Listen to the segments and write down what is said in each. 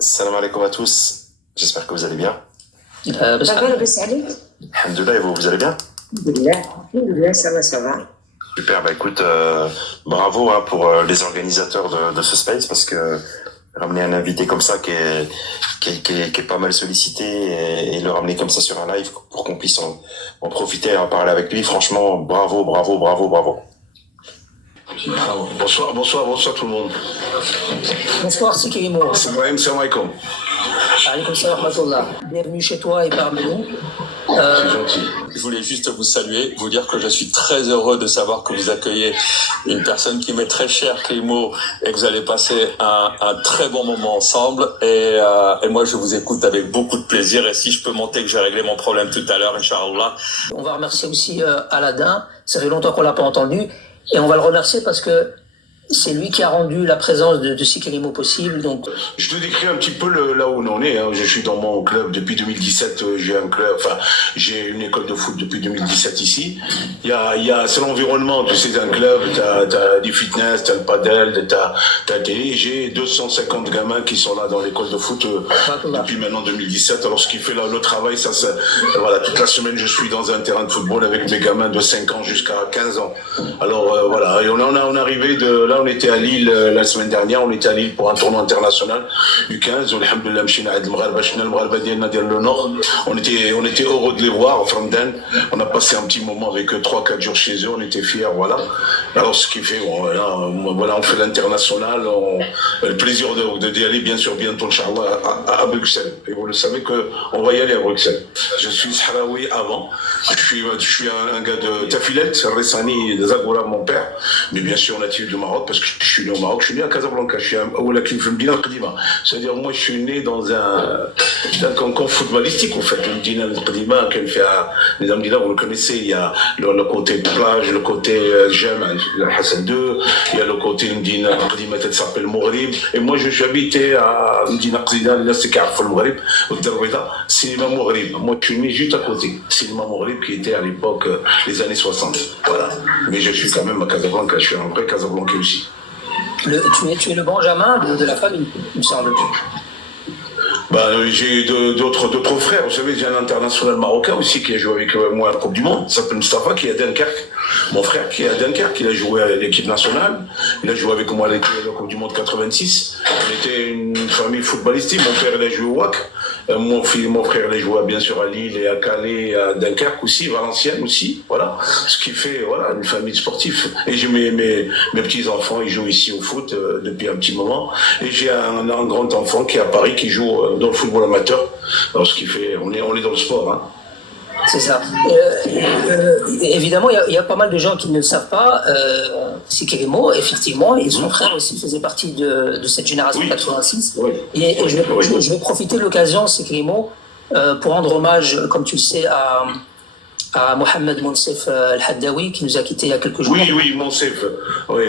Salam alaikum à tous. J'espère que vous allez bien. بس Ça va, لاباس عليك؟ Alhamdoulilah, et vous, vous allez bien? Alhamdoulilah, ça va, ça va. Super, bah écoute, bravo hein, pour les organisateurs de ce space parce que ramener un invité comme ça qui est pas mal sollicité et le ramener comme ça sur un live pour qu'on puisse en profiter et en parler avec lui, franchement, bravo, bravo, bravo, bravo. Bonsoir, bonsoir, bonsoir tout le monde. Bonsoir, c'est Kirimo. C'est Brahim, salam alaikum. Alaykoum salam wa rahmatullah. Bienvenue chez toi et parmi nous. C'est gentil. Je voulais juste vous saluer, vous dire que je suis très heureux de savoir que vous accueillez une personne qui m'est très chère, Klimo, et que vous allez passer un très bon moment ensemble. Et moi, je vous écoute avec beaucoup de plaisir. Et si je peux monter, que j'ai réglé mon problème tout à l'heure, Inch'Allah. On va remercier aussi Aladin. Ça fait longtemps qu'on l'a pas entendu. Et on va le remercier parce que c'est lui qui a rendu la présence de Sikirimo possible. Donc, Je te décris un petit peu là où on en est. Hein. Je suis dans mon club depuis 2017. J'ai un club, enfin, j'ai une école de foot depuis 2017 ici. C'est l'environnement. Tu sais, un club, t'as du fitness, t'as le padel, t'as la télé. J'ai 250 gamins qui sont là dans l'école de foot depuis maintenant 2017. Alors, ce qui fait là le travail, voilà, toute la semaine, je suis dans un terrain de football avec mes gamins de 5 ans jusqu'à 15 ans. Alors, voilà. Et on est arrivé là, on était à Lille la semaine dernière, on était à Lille pour un tournoi international U15, alhamdoulilah, mchina ad al-Maghreb, shna al-Maghreb diyalna diyal le Nord. On était heureux de les voir, Framdan. On a passé un petit moment avec eux, 3-4 jours chez eux, on était fiers, voilà. Alors ce qui fait, bon, voilà, on fait l'international, le plaisir d'y aller bien sûr bientôt, Inch'Allah, à Bruxelles. Et vous le savez qu'on va y aller à Bruxelles. Je suis sahraoui avant, je suis un gars de Tafilet, Ressani, de Zagoura, mon père, mais bien sûr natif du Maroc, parce que je suis né au Maroc, je suis né à Casablanca, je suis c'est-à-dire moi je suis né dans un concours footballistique en fait, le Medina Qadima, les Amdina, vous le connaissez, il y a le côté plage, le côté Jem, le Hassan 2, il y a le côté Medina Qadima, ça s'appelle Maghrib, et moi je suis habité à Medina Qadima, là c'est Carrefour le Maghrib, au Darweda, cinéma Maghrib, moi je suis né juste à côté, cinéma Maghrib qui était à l'époque les années 60, voilà, mais je suis quand même à Casablanca, je suis un vrai Casablanca aussi. tu es le Benjamin de la famille, il me semble. J'ai d'autres frères. Vous savez, j'ai un international marocain aussi qui a joué avec moi à la Coupe du Monde. Il s'appelle Mustafa, qui est à Dunkerque. Mon frère qui est à Dunkerque, il a joué à l'équipe nationale. Il a joué avec moi à la Coupe du Monde 86. On était une famille footballistique. Mon père, il a joué au WAC. Mon frère, il a joué bien sûr à Lille et à Calais, à Dunkerque aussi, Valenciennes aussi. Voilà. Ce qui fait, voilà, une famille sportive. Et j'ai mes petits-enfants, ils jouent ici au foot depuis un petit moment. Et j'ai un grand enfant qui est à Paris, qui joue dans le football amateur. Alors, ce qui fait, on est dans le sport, hein. C'est ça. Évidemment, il y a pas mal de gens qui ne le savent pas. Sikirimo, effectivement, et son frère aussi faisait partie de cette génération 86. Oui. Et je vais profiter de l'occasion, Sikirimo, pour rendre hommage, comme tu le sais, à Mohamed Monsef Al-Haddawi, qui nous a quittés il y a quelques jours. Oui, Monsef. Oui,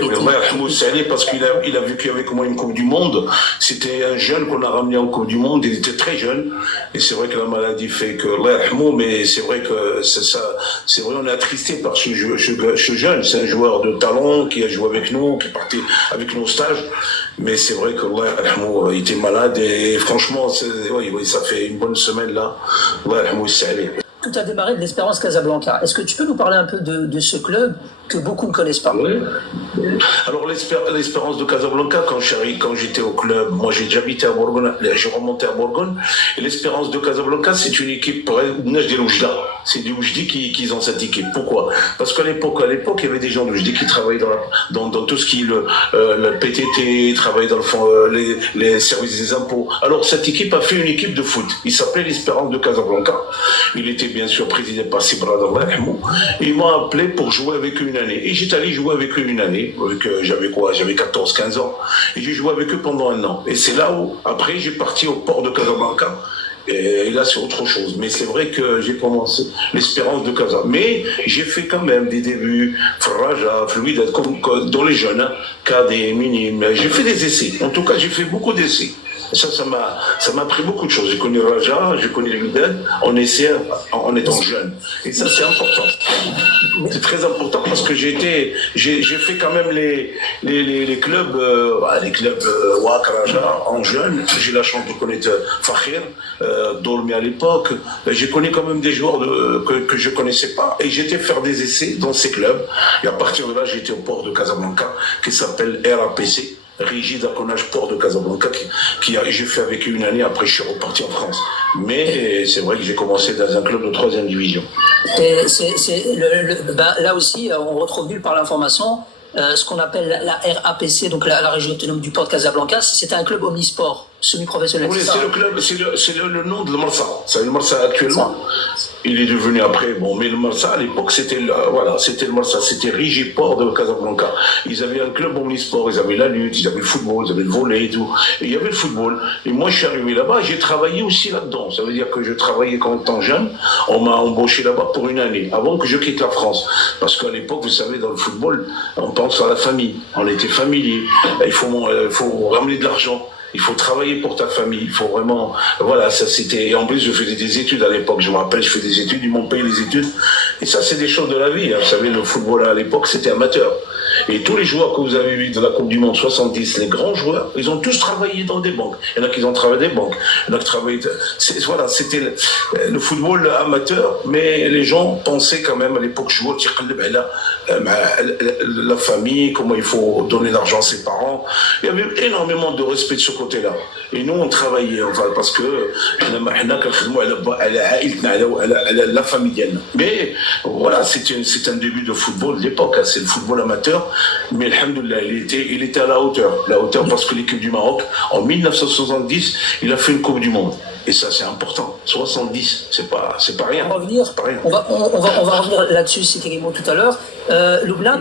parce qu'il a vécu avec moi une Coupe du Monde. C'était un jeune qu'on a ramené en Coupe du Monde. Il était très jeune. Et c'est vrai que la maladie fait que, mais c'est vrai que c'est vrai, on est attristé par ce jeune. C'est un joueur de talent qui a joué avec nous, qui partait avec nos stages. Mais c'est vrai que, il était malade. Et franchement, ça fait une bonne semaine là. Tout a démarré de l'Espérance Casablanca. Est-ce que tu peux nous parler un peu de ce club que beaucoup ne connaissent pas? Oui. Alors l'Espérance de Casablanca, quand j'étais au club, moi j'ai déjà habité à Bourgogne, je remontais à Bourgogne, et l'Espérance de Casablanca, c'est une équipe des Oujda. C'est des Oujdi qui ont cette équipe. Pourquoi? Parce qu'à l'époque, il y avait des gens d'Oujdi qui travaillaient dans tout ce qui est le PTT, travaillaient dans le fond, les services des impôts. Alors cette équipe a fait une équipe de foot. Il s'appelait l'Espérance de Casablanca. Il était bien sûr présidé par Sibra Darlah. Et ils m'ont appelé pour jouer avec eux une année. Et j'étais allé jouer avec eux une année. J'avais 14-15 ans. Et j'ai joué avec eux pendant un an. Et c'est là où, après, j'ai parti au port de Casablanca. Et là, c'est autre chose. Mais c'est vrai que j'ai commencé l'Espérance de Casa. Mais j'ai fait quand même des débuts, Fraja, Fluide, comme dans les jeunes, cadets, minimes. J'ai fait des essais. En tout cas, j'ai fait beaucoup d'essais. Et ça m'a appris beaucoup de choses. J'ai connu Raja, j'ai connu les Wydad, en étant jeune. Et ça, c'est important. C'est très important parce que j'ai fait quand même les clubs, Wak, Raja, en jeune. J'ai la chance de connaître Fakhir, Dolmi à l'époque. J'ai connu quand même des joueurs que je connaissais pas. Et j'étais faire des essais dans ces clubs. Et à partir de là, j'étais au port de Casablanca, qui s'appelle RAPC. Rigide Aconnage Port de Casablanca, j'ai fait avec eux une année, après je suis reparti en France. Mais c'est vrai que j'ai commencé dans un club de 3e division. Et là aussi, on retrouve nulle part l'information, ce qu'on appelle la RAPC, donc la région autonome du port de Casablanca, c'était un club omnisport, semi-professionnel. Oui, c'est le club, c'est le nom de le Marsa. C'est le Marsa actuellement. Il est devenu après, bon, mais le Marsa à l'époque c'était le Marsa, c'était Rigiport de Casablanca. Ils avaient un club omnisport, ils avaient la lutte, ils avaient le football, ils avaient le volley et tout. Et il y avait le football. Et moi je suis arrivé là-bas, j'ai travaillé aussi là-dedans. Ça veut dire que je travaillais quand étant jeune, on m'a embauché là-bas pour une année, avant que je quitte la France. Parce qu'à l'époque, vous savez, dans le football, on pense à la famille, on était familier, il faut ramener de l'argent. Il faut travailler pour ta famille, il faut vraiment... Voilà, ça c'était... En plus, je faisais des études à l'époque, je me rappelle, je faisais des études, ils m'ont payé les études. Et ça, c'est des choses de la vie. Hein. Vous savez, le football à l'époque, c'était amateur. Et tous les joueurs que vous avez vus de la Coupe du Monde 70, les grands joueurs, ils ont tous travaillé dans des banques. Il y en a qui ont travaillé dans des banques. Il y en a qui travaillé... Voilà, c'était le football amateur, mais les gens pensaient quand même à l'époque, je vois, la famille, comment il faut donner l'argent à ses parents. Il y avait énormément de respect de ce côté-là. Et nous, on travaillait, enfin, parce que la famille. Mais voilà, c'est un début de football de l'époque, hein, c'est le football amateur. Mais alhamdoulilah, il était à la hauteur parce que l'équipe du Maroc, en 1970, il a fait une Coupe du Monde. Et ça, c'est important. 70, c'est pas rien. On va revenir là-dessus, c'était Guimau tout à l'heure. Loubna,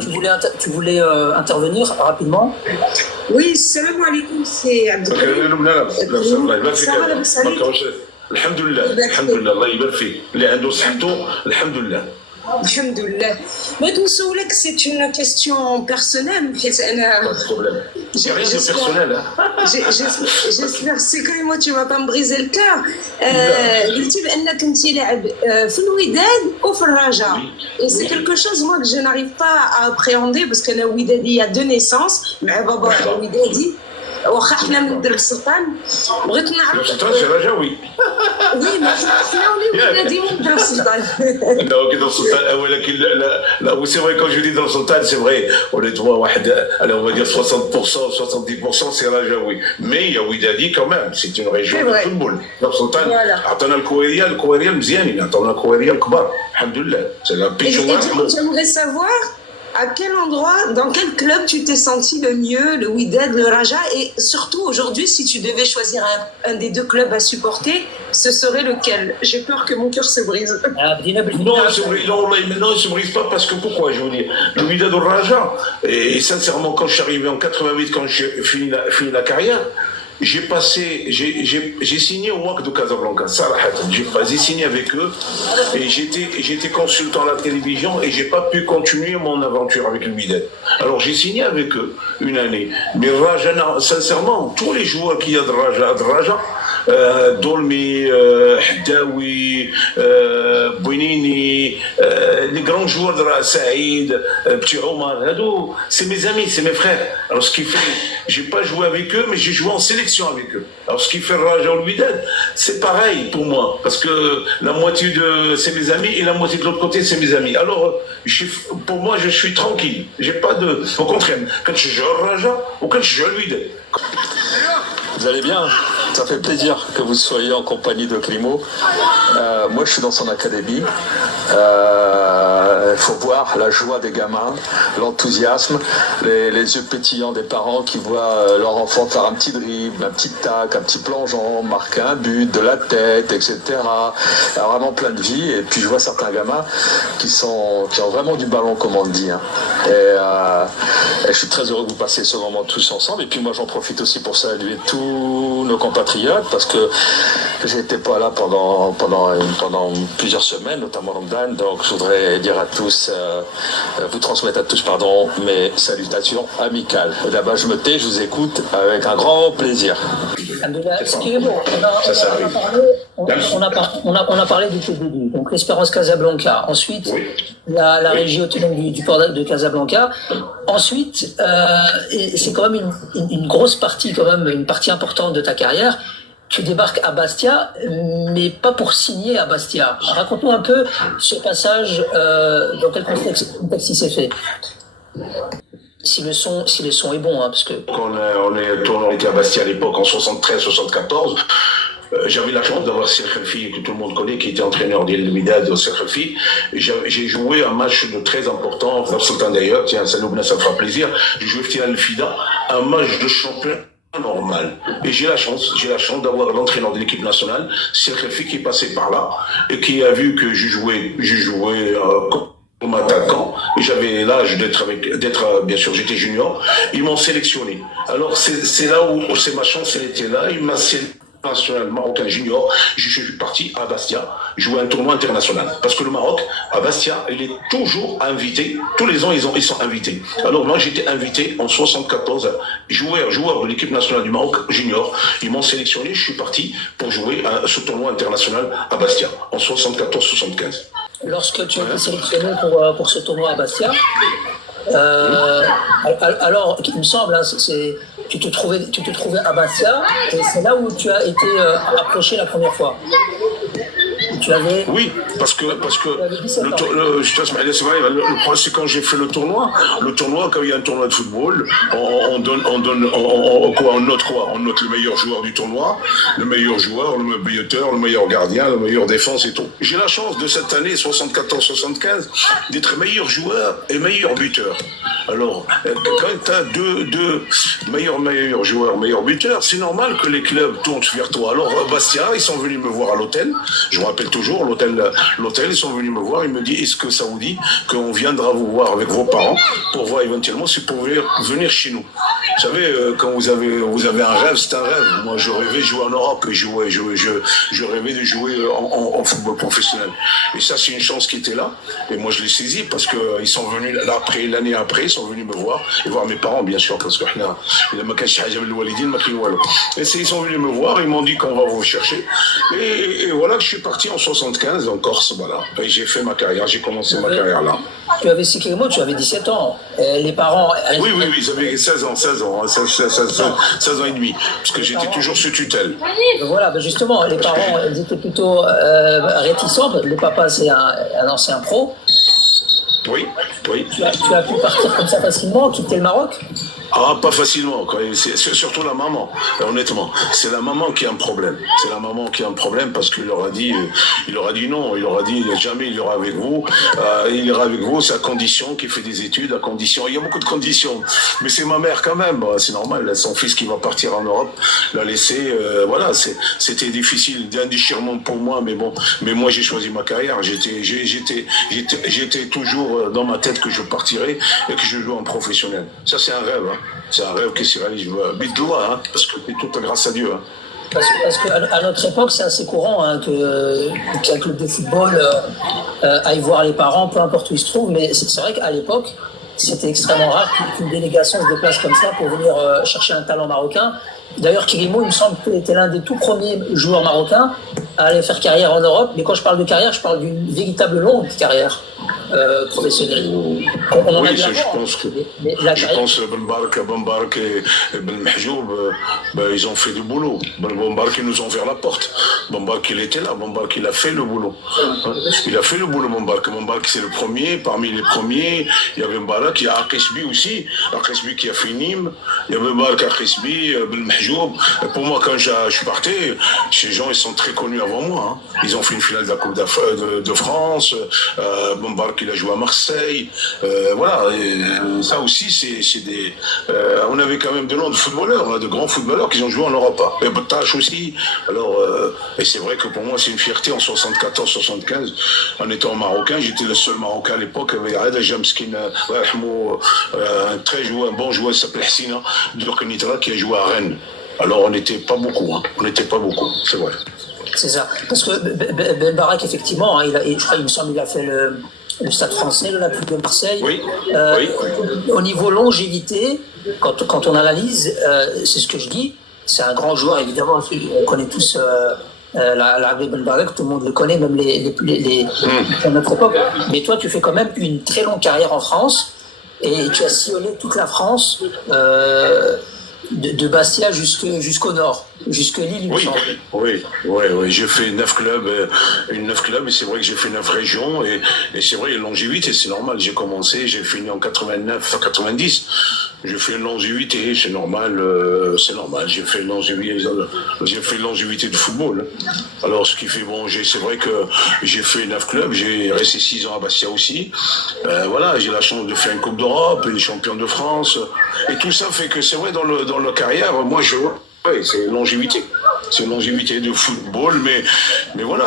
tu voulais intervenir rapidement. Oui, salam alaikum, c'est Abdelkarim. Alhamdoulilah, Allah يبارك فيك. اللي عنده صحته, alhamdoulilah. Alhamdoulilah. Mais c'est une question personnelle. Pas de problème. C'est rien de personnel. J'espère que moi tu vas pas me briser le cœur. قلتي بانك انت لاعب في الوداد وفي الرجاء. Et c'est quelque chose moi que je n'arrive pas à appréhender parce que le ودادي a 2 naissances مع بابا ودادي. واخا حنا من درب السلطان بغيت نعرف السلطان سي رجاوي وي ما حنا ولادي من درب السلطان لا كي درب السلطان ولكن لا سي فري كون جو دي درب السلطان سي فري honnêtement واحد on va dire 60% 70% c'est رجاوي mais il y a Wydadi quand même c'est une région de football درب السلطان عطانا الكويريال مزيانين عطانا الكويريال كبار الحمد لله c'est la pichouane. J'aimerais savoir à quel endroit, dans quel club tu t'es senti le mieux, le Wydad, le Raja, et surtout aujourd'hui, si tu devais choisir un des 2 clubs à supporter, ce serait lequel? J'ai peur que mon cœur se brise. Non, il se brise pas parce que pourquoi, je veux dire, le Wydad ou le Raja, et sincèrement, quand je suis arrivé en 88, quand j'ai fini la carrière, j'ai signé au WAC de Casablanca, j'ai signé avec eux et j'étais consultant à la télévision et j'ai pas pu continuer mon aventure avec le Wydad. Alors j'ai signé avec eux une année. Mais Raja, sincèrement, tous les joueurs qu'il y a de Raja, Dolmi, Haddaoui, Bouinini, les grands joueurs de Saïd, Petit Omar, c'est mes amis, c'est mes frères. Alors ce qui fait, j'ai pas joué avec eux, mais j'ai joué en sélection avec eux. Alors ce qui fait Raja ou Wydad, c'est pareil pour moi, parce que la moitié c'est mes amis et la moitié de l'autre côté c'est mes amis. Alors pour moi je suis tranquille, j'ai pas de, au contraire, quand je joue au Raja ou quand je joue au Wydad. Vous allez bien? Ça fait plaisir que vous soyez en compagnie de Climo. Moi, je suis dans son académie. Il faut voir la joie des gamins, l'enthousiasme, les yeux pétillants des parents qui voient leur enfant faire un petit dribble, un petit tac, un petit plongeon, marquer un but de la tête, etc. Il y a vraiment plein de vie. Et puis, je vois certains gamins qui ont vraiment du ballon, comme on dit. Hein. Et je suis très heureux que vous passiez ce moment tous ensemble. Et puis, moi, j'en profite aussi pour saluer tous nos compatriotes parce que j'étais pas là pendant plusieurs semaines, notamment Ramadan. Donc je voudrais dire à tous, vous transmettre à tous, mes salutations amicales. Là-bas je me tais, je vous écoute avec un grand plaisir. Alhamdoulilah. C'est Ce pas- qui est bon, Ça arrive. on a parlé du début. Donc l'Espérance Casablanca. Ensuite, Oui. la régie autonome du port de Casablanca. Ensuite, et c'est quand même une grosse partie, quand même une partie importante de ta carrière. Tu débarques à Bastia, mais pas pour signer à Bastia. Raconte-nous un peu ce passage, dans quel contexte il s'est fait. Si le son est bon, hein, parce que. On était à Bastia à l'époque, en 73-74. J'avais la chance d'avoir Serge Khelfi, que tout le monde connaît, qui était entraîneur d'El Midad, Serge Khelfi. J'ai joué un match de très important, Sultan d'ailleurs, tiens, Sanoubna, ça me fera plaisir. J'ai joué Ftina Al-Fida, un match de champion normal. Et j'ai la chance d'avoir l'entraîneur de l'équipe nationale, Serge Khelfi, qui est passé par là, et qui a vu que je jouais comme attaquant, et j'avais l'âge d'être, bien sûr, j'étais junior, ils m'ont sélectionné. Alors, c'est là où, c'est ma chance, elle était là, il m'a sélectionné national marocain junior, je suis parti à Bastia jouer un tournoi international. Parce que le Maroc, à Bastia, il est toujours invité. Tous les ans, ils sont invités. Alors moi, j'étais invité en 74, joueur de l'équipe nationale du Maroc junior. Ils m'ont sélectionné, je suis parti pour jouer à ce tournoi international à Bastia en 74-75. Lorsque tu as été sélectionné pour ce tournoi à Bastia, alors, il me semble, hein, tu te trouvais à Bastia, et c'est là où tu as été approché la première fois. Tu avais... Oui, parce que le problème, c'est quand j'ai fait le tournoi, quand il y a un tournoi de football, on note le meilleur joueur du tournoi, le meilleur joueur, le meilleur buteur, le meilleur gardien, le meilleur défense et tout. J'ai la chance de cette année 74-75 d'être meilleur joueur et meilleur buteur. Alors, quand tu as deux meilleurs joueurs, meilleurs buteurs, c'est normal que les clubs tournent vers toi. Alors, Bastia, ils sont venus me voir à l'hôtel. Je me rappelle toujours, l'hôtel, ils sont venus me voir. Ils me disent, est-ce que ça vous dit qu'on viendra vous voir avec vos parents pour voir éventuellement si vous pouvez venir chez nous. Vous savez, quand vous avez un rêve, c'est un rêve. Moi, je rêvais de jouer en Europe et je rêvais de jouer en football professionnel. Et ça, c'est une chance qui était là. Et moi, je l'ai saisi parce qu'ils sont venus l'année après, ils sont venus me voir et voir mes parents, bien sûr, parce que ils sont venus me voir, ils m'ont dit qu'on va vous chercher. Et voilà que je suis parti en 75 en Corse, voilà. Et j'ai fait ma carrière, j'ai commencé ma carrière là. Tu avais tu avais 17 ans. Les parents... Oui, ils avaient 16 ans et demi, parce que j'étais toujours sous tutelle. Voilà, justement, les parents, ils étaient plutôt réticents. Le papa, c'est un ancien pro. Oui. Tu as pu partir comme ça facilement, quitter le Maroc? Ah, pas facilement, quoi. C'est surtout la maman, honnêtement. C'est la maman qui a un problème. C'est la maman qui a un problème parce qu'il leur a dit non. Il leur a dit jamais il ira avec vous. Il ira avec vous, c'est à condition qu'il fait des études, à condition. Il y a beaucoup de conditions. Mais c'est ma mère quand même. C'est normal. Son fils qui va partir en Europe, l'a laissé. Voilà, c'était difficile, d'un déchirement pour moi. Mais bon, moi j'ai choisi ma carrière. J'étais toujours dans ma tête que je partirais et que je joue en professionnel. Ça c'est un rêve. Hein. C'est un rêve qui se réalise. Bidloua, hein, parce que c'est tout grâce à Dieu. Hein. Parce qu'à notre époque, c'est assez courant hein, qu'un club de football aille voir les parents, peu importe où ils se trouvent. Mais c'est vrai qu'à l'époque, c'était extrêmement rare qu'une délégation se déplace comme ça pour venir chercher un talent marocain. D'ailleurs, Kirimo, il me semble qu'il était l'un des tout premiers joueurs marocains à aller faire carrière en Europe. Mais quand je parle de carrière, je parle d'une véritable longue carrière professionnelle. Oui, je pense que Ben Bark et Ben Mahjoub, ils ont fait du boulot. Ben Bark, ils nous ont ouvert la porte. Ben Bark, il était là. Ben Bark, il a fait le boulot. Il a fait le boulot, Ben Bark. Ben Bark, c'est le premier, parmi les premiers. Il y a Ben Bark, il y a Akesbi aussi. Akesbi qui a fait Nîmes. Il y a Ben Bark, Akesbi, Ben Mahjoub. Pour moi, quand je suis parti, ces gens, ils sont très connus avant moi. Hein. Ils ont fait une finale de la Coupe de France. Ben Bark, il a joué à Marseille. Voilà. Et ça aussi, c'est des... on avait quand même de noms de footballeurs, hein, de grands footballeurs qui ont joué en Europe. Hein. Et Bottache aussi. Alors, et c'est vrai que pour moi, c'est une fierté en 74-75. En étant marocain, j'étais le seul marocain à l'époque avec Ada Jamskin, un bon joueur qui s'appelait Hassina Durkenitra qui a joué à Rennes. Alors, on n'était pas beaucoup. Hein. On n'était pas beaucoup, c'est vrai. C'est ça. Parce que Ben Barak, effectivement, je crois, il me semble qu'il a fait le Stade français, l'Olympique de Marseille. Oui. Au niveau longévité, quand on analyse, c'est ce que je dis, c'est un grand joueur, évidemment. On connaît tous Larbi Ben Barek, tout le monde le connaît, même les à notre époque. Mais toi, tu fais quand même une très longue carrière en France et tu as sillonné toute la France, de Bastia jusqu'au nord, jusque Lille, il me semble. Oui. J'ai fait 9 clubs, et c'est vrai que j'ai fait 9 régions, et c'est vrai, longévité, c'est normal. J'ai commencé, j'ai fini en 89, 90. J'ai fait une longévité, c'est normal, J'ai fait une longévité de football. Alors, ce qui fait c'est vrai que j'ai fait 9 clubs, j'ai resté 6 ans à Bastia aussi. Voilà, j'ai la chance de faire une Coupe d'Europe, une champion de France, et tout ça fait que c'est vrai, dans la carrière, moi, c'est une longévité. C'est une longévité de football, mais voilà,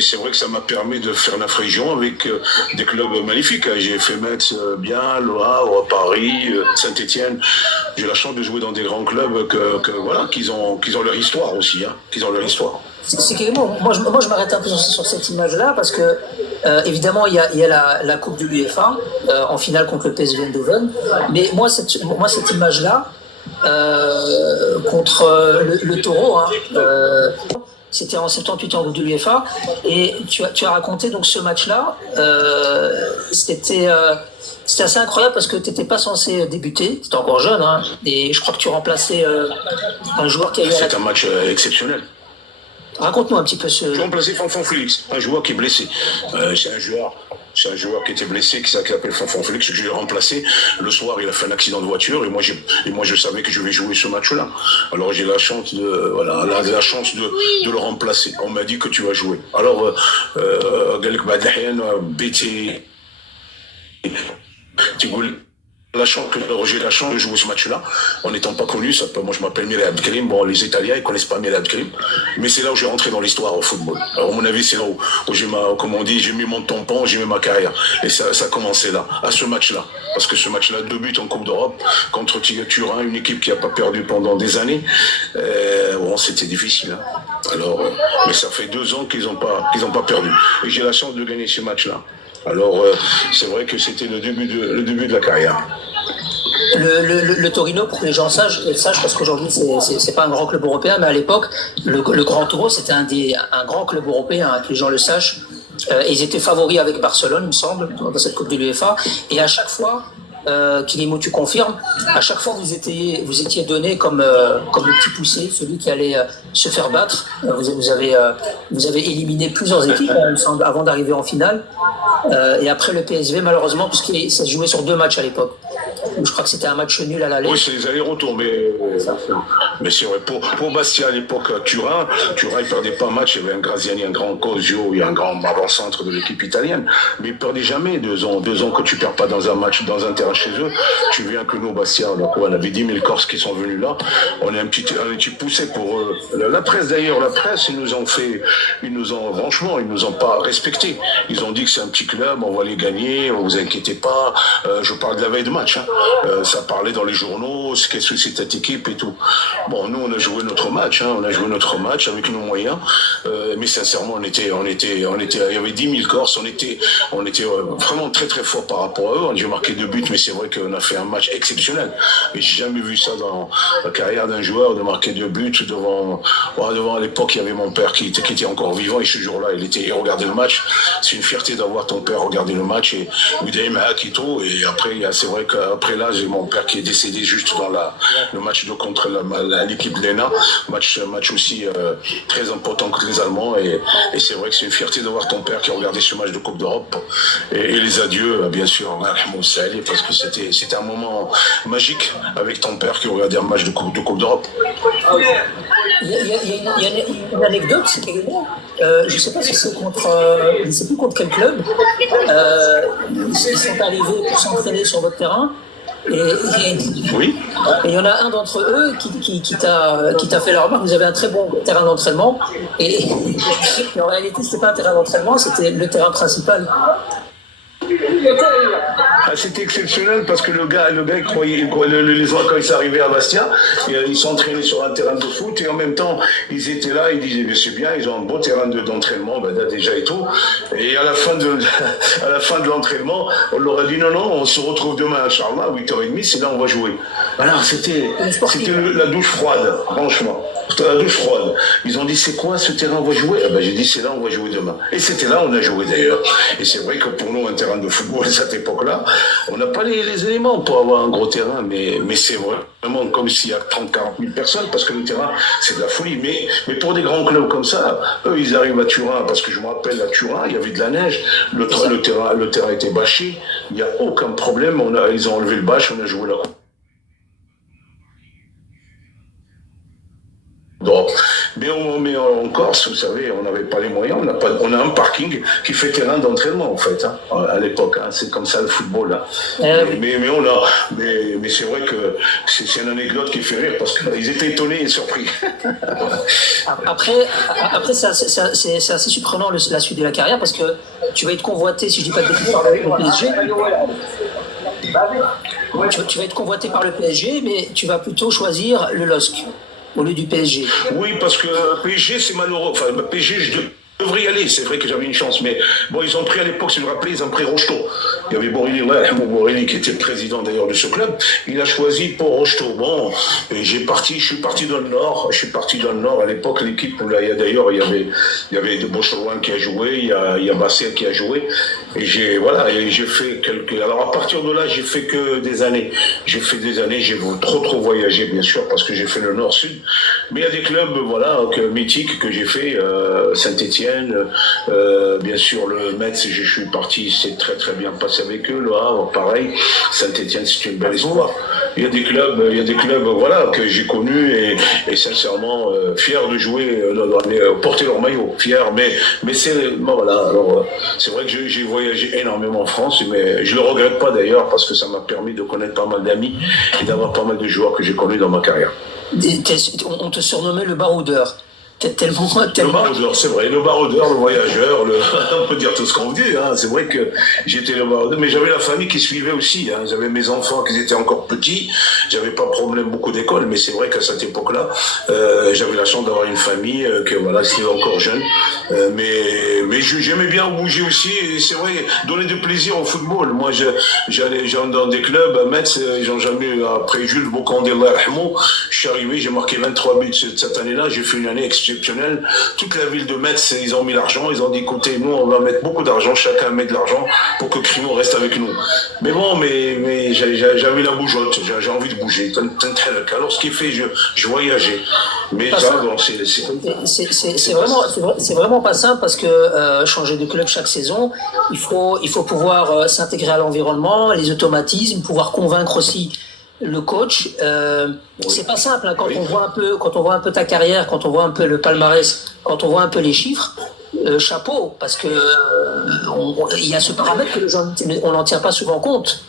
c'est vrai que ça m'a permis de faire 9 régions avec des clubs magnifiques. J'ai fait Metz, bien, Le Havre, Paris, Saint-Étienne. J'ai la chance de jouer dans des grands clubs qu'ils ont leur histoire aussi, qu'ils ont leur histoire. C'est carrément. Moi, je m'arrête un peu sur cette image-là parce que, évidemment, il y a la Coupe de l'UEFA en finale contre le PSV Eindhoven. Mais moi, cette image-là, contre le Taureau, c'était en 78 en Coupe de l'UEFA, et tu as raconté donc ce match-là. C'était assez incroyable parce que tu n'étais pas censé débuter, tu étais encore jeune, et je crois que tu remplaçais un joueur qui a eu. C'est un match exceptionnel. Raconte-nous un petit peu ce. J'ai remplacé Fanfan Félix, un joueur qui est blessé. C'est un joueur qui était blessé, qui s'appelle Fanfan Félix, que je l'ai remplacé. Le soir, il a fait un accident de voiture, et moi, je savais que je vais jouer ce match-là. Alors, j'ai la chance de le remplacer. On m'a dit que tu vas jouer. Alors, j'ai la chance de jouer ce match-là, en n'étant pas connu. Moi, je m'appelle Miré Abdelkrim. Bon, les Italiens, ils connaissent pas Miré Abdelkrim, mais c'est là où j'ai rentré dans l'histoire au football. Alors, à mon avis, c'est là où j'ai mis mon tampon, j'ai mis ma carrière. Et ça a commencé là, à ce match-là. Parce que ce match-là, 2 buts en Coupe d'Europe contre Turin, une équipe qui n'a pas perdu pendant des années. C'était difficile. Alors, mais ça fait 2 ans qu'ils ont pas perdu. Et j'ai la chance de gagner ce match-là. Alors, c'est vrai que c'était le début de la carrière. Le Torino, pour que les gens sachent, parce qu'aujourd'hui c'est pas un grand club européen, mais à l'époque le Grand Taureau c'était un grand club européen, que les gens le sachent. Ils étaient favoris avec Barcelone, il me semble, dans cette Coupe de l'UEFA, et à chaque fois, Kilimo, tu confirmes, à chaque fois vous étiez donné comme le petit poussé, celui qui allait se faire battre. Vous avez éliminé plusieurs équipes, il me semble, avant d'arriver en finale. Et après le PSV, malheureusement, puisque ça se jouait sur 2 matchs à l'époque. Je crois que c'était un match nul à l'aller. Oui, c'est les allers-retours, mais c'est vrai. Pour Bastia à l'époque, Turin, il perdait pas un match. Il y avait un Graziani, un grand Cosio, il y a un grand avant-centre de l'équipe italienne. Mais il perdait jamais 2 ans. 2 ans que tu perds pas dans un match, dans un terrain chez eux. Tu viens que nous, Bastia, on avait 10 000 Corses qui sont venus là. On est un petit poussé pour eux. La presse d'ailleurs, ils nous ont pas respecté. Ils ont dit que c'est un petit club, on va les gagner, vous inquiétez pas. Je parle de la veille de match. Ça parlait dans les journaux, qu'est-ce que c'est cette équipe et tout. Bon, nous on a joué notre match, avec nos moyens, mais sincèrement il y avait 10 000 Corses, on était vraiment très très fort par rapport à eux. On a marqué 2 buts, mais c'est vrai qu'on a fait un match exceptionnel. Mais j'ai jamais vu ça dans la carrière d'un joueur, de marquer 2 buts devant à l'époque il y avait mon père qui était encore vivant, et ce jour-là il regardait le match. C'est une fierté d'avoir ton père regarder le match, et et après c'est vrai qu'après là j'ai mon père qui est décédé juste dans le match contre l'équipe de l'ENA, match aussi très important contre les Allemands, et c'est vrai que c'est une fierté d'avoir ton père qui a regardé ce match de Coupe d'Europe, et les adieux bien sûr parce que c'était un moment magique avec ton père qui regardait un match de Coupe d'Europe. Il y a une anecdote, c'est qu'également, je ne sais pas si c'est je ne sais plus contre quel club, ils sont arrivés pour s'entraîner sur votre terrain, oui. Et il y en a un d'entre eux qui t'a fait la remarque. Vous avez un très bon terrain d'entraînement, et en réalité c'était pas un terrain d'entraînement, c'était le terrain principal. Ah, c'était exceptionnel parce que le gars il croyait, les autres, quand ils sont arrivés à Bastia, ils s'entraînaient sur un terrain de foot et en même temps, ils étaient là, ils disaient, mais c'est bien, ils ont un beau terrain d'entraînement, déjà et tout. Et à la fin de l'entraînement, on leur a dit, non, on se retrouve demain à Inch'Allah, à 8h30, c'est là on va jouer. Alors, c'était la douche froide, franchement. C'était la douche froide. Ils ont dit, c'est quoi ce terrain, on va jouer? J'ai dit, c'est là, on va jouer demain. Et c'était là, on a joué d'ailleurs. Et c'est vrai que pour nous, un terrain de football à cette époque-là, on n'a pas les éléments pour avoir un gros terrain, mais c'est vraiment comme s'il y a 30-40 000 personnes, parce que le terrain, c'est de la folie. Mais pour des grands clubs comme ça, eux, ils arrivent à Turin, parce que je me rappelle, à Turin, il y avait de la neige, le terrain était bâché, il n'y a aucun problème, ils ont enlevé le bâche, on a joué là. Donc, mais en Corse, vous savez, on n'avait pas les moyens, on a un parking qui fait terrain d'entraînement en fait, à l'époque, c'est comme ça le football. Mais c'est vrai que c'est une anecdote qui fait rire parce qu'ils étaient étonnés et surpris. Après c'est assez surprenant la suite de la carrière parce que tu vas être convoité, si je dis pas de bêtises, par le PSG. Tu vas être convoité par le PSG, mais tu vas plutôt choisir le LOSC au lieu du PSG. Oui, parce que PSG, c'est malheureux. Enfin, PSG, je devrais y aller. C'est vrai que j'avais une chance. Mais bon, ils ont pris à l'époque, si vous vous rappelez, ils ont pris Rocheteau. Il y avait Borelli qui était le président d'ailleurs de ce club. Il a choisi pour Rocheteau. Bon, et je suis parti dans le Nord. À l'époque, l'équipe, il y avait de Bocherouane qui a joué, il y a Basset qui a joué. Et j'ai fait alors à partir de là, j'ai fait que des années. J'ai trop voyagé, bien sûr, parce que j'ai fait le Nord-Sud. Mais il y a des clubs, mythiques que j'ai fait, Saint-Étienne, bien sûr, le Metz, je suis parti, c'est très très bien passé avec eux, le Havre, pareil. Saint-Étienne, c'est une belle histoire. Il y a des clubs, que j'ai connus et sincèrement, fier de jouer, porter leur maillot, fier, mais alors, c'est vrai que j'ai voyagé énormément en France, mais je le regrette pas d'ailleurs parce que ça m'a permis de connaître pas mal d'amis et d'avoir pas mal de joueurs que j'ai connus dans ma carrière. On te surnommait le baroudeur. Tellement. Le baroudeur, c'est vrai, le baroudeur, le voyageur, on peut dire tout ce qu'on veut dire, c'est vrai que j'étais le baroudeur, mais j'avais la famille qui suivait aussi, j'avais mes enfants qui étaient encore petits, j'avais pas de problème beaucoup d'école, mais c'est vrai qu'à cette époque-là, j'avais la chance d'avoir une famille, c'était encore jeune, mais j'aimais bien bouger aussi, et c'est vrai, donner du plaisir au football. Moi, j'allais dans des clubs, à Metz, ils ont jamais, après Jules Bocandé, je suis arrivé, j'ai marqué 23 buts cette année-là, j'ai fait une année exceptionnelle. Toute la ville de Metz, ils ont mis l'argent, ils ont dit écoutez, nous on va mettre beaucoup d'argent, chacun met de l'argent pour que Crimo reste avec nous. Mais bon, mais j'avais la bougeotte, j'ai envie de bouger. Alors ce qui fait, je voyageais. Mais ça, bon, c'est vraiment pas simple parce que changer de club chaque saison, il faut pouvoir s'intégrer à l'environnement, les automatismes, pouvoir convaincre aussi le coach. C'est pas simple quand on voit un peu ta carrière, quand on voit un peu le palmarès, quand on voit un peu les chiffres. Chapeau, parce que il y a ce paramètre que on n'en tient pas souvent compte.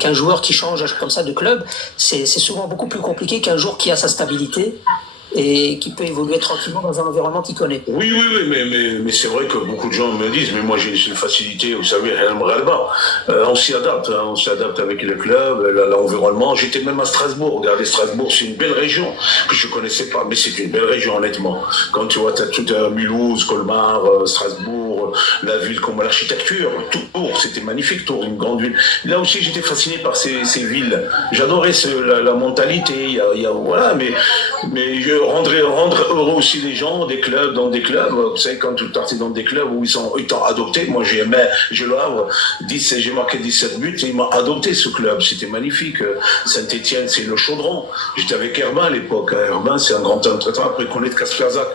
Qu'un joueur qui change comme ça de club, c'est souvent beaucoup plus compliqué qu'un joueur qui a sa stabilité et qui peut évoluer tranquillement dans un environnement qu'il connaît. Oui, mais c'est vrai que beaucoup de gens me disent, mais moi j'ai une facilité, vous savez, on s'y adapte avec le club, l'environnement. J'étais même à Strasbourg. Regardez, Strasbourg, c'est une belle région que je connaissais pas, mais c'est une belle région, honnêtement. Quand tu vois, tu as tout Mulhouse, Colmar, Strasbourg, la ville comme l'architecture, Tours, c'était magnifique, Tours, une grande ville. Là aussi, j'étais fasciné par ces villes. J'adorais la mentalité, mais je rendre heureux aussi les gens, dans des clubs. Vous savez, quand tu partais dans des clubs où ils t'ont adopté, moi j'ai marqué 17 buts et il m'a adopté ce club, c'était magnifique. Saint-Étienne, c'est le chaudron. J'étais avec Herbin à l'époque. Herbin, c'est un grand entraîneur, après connaître Kasperzak.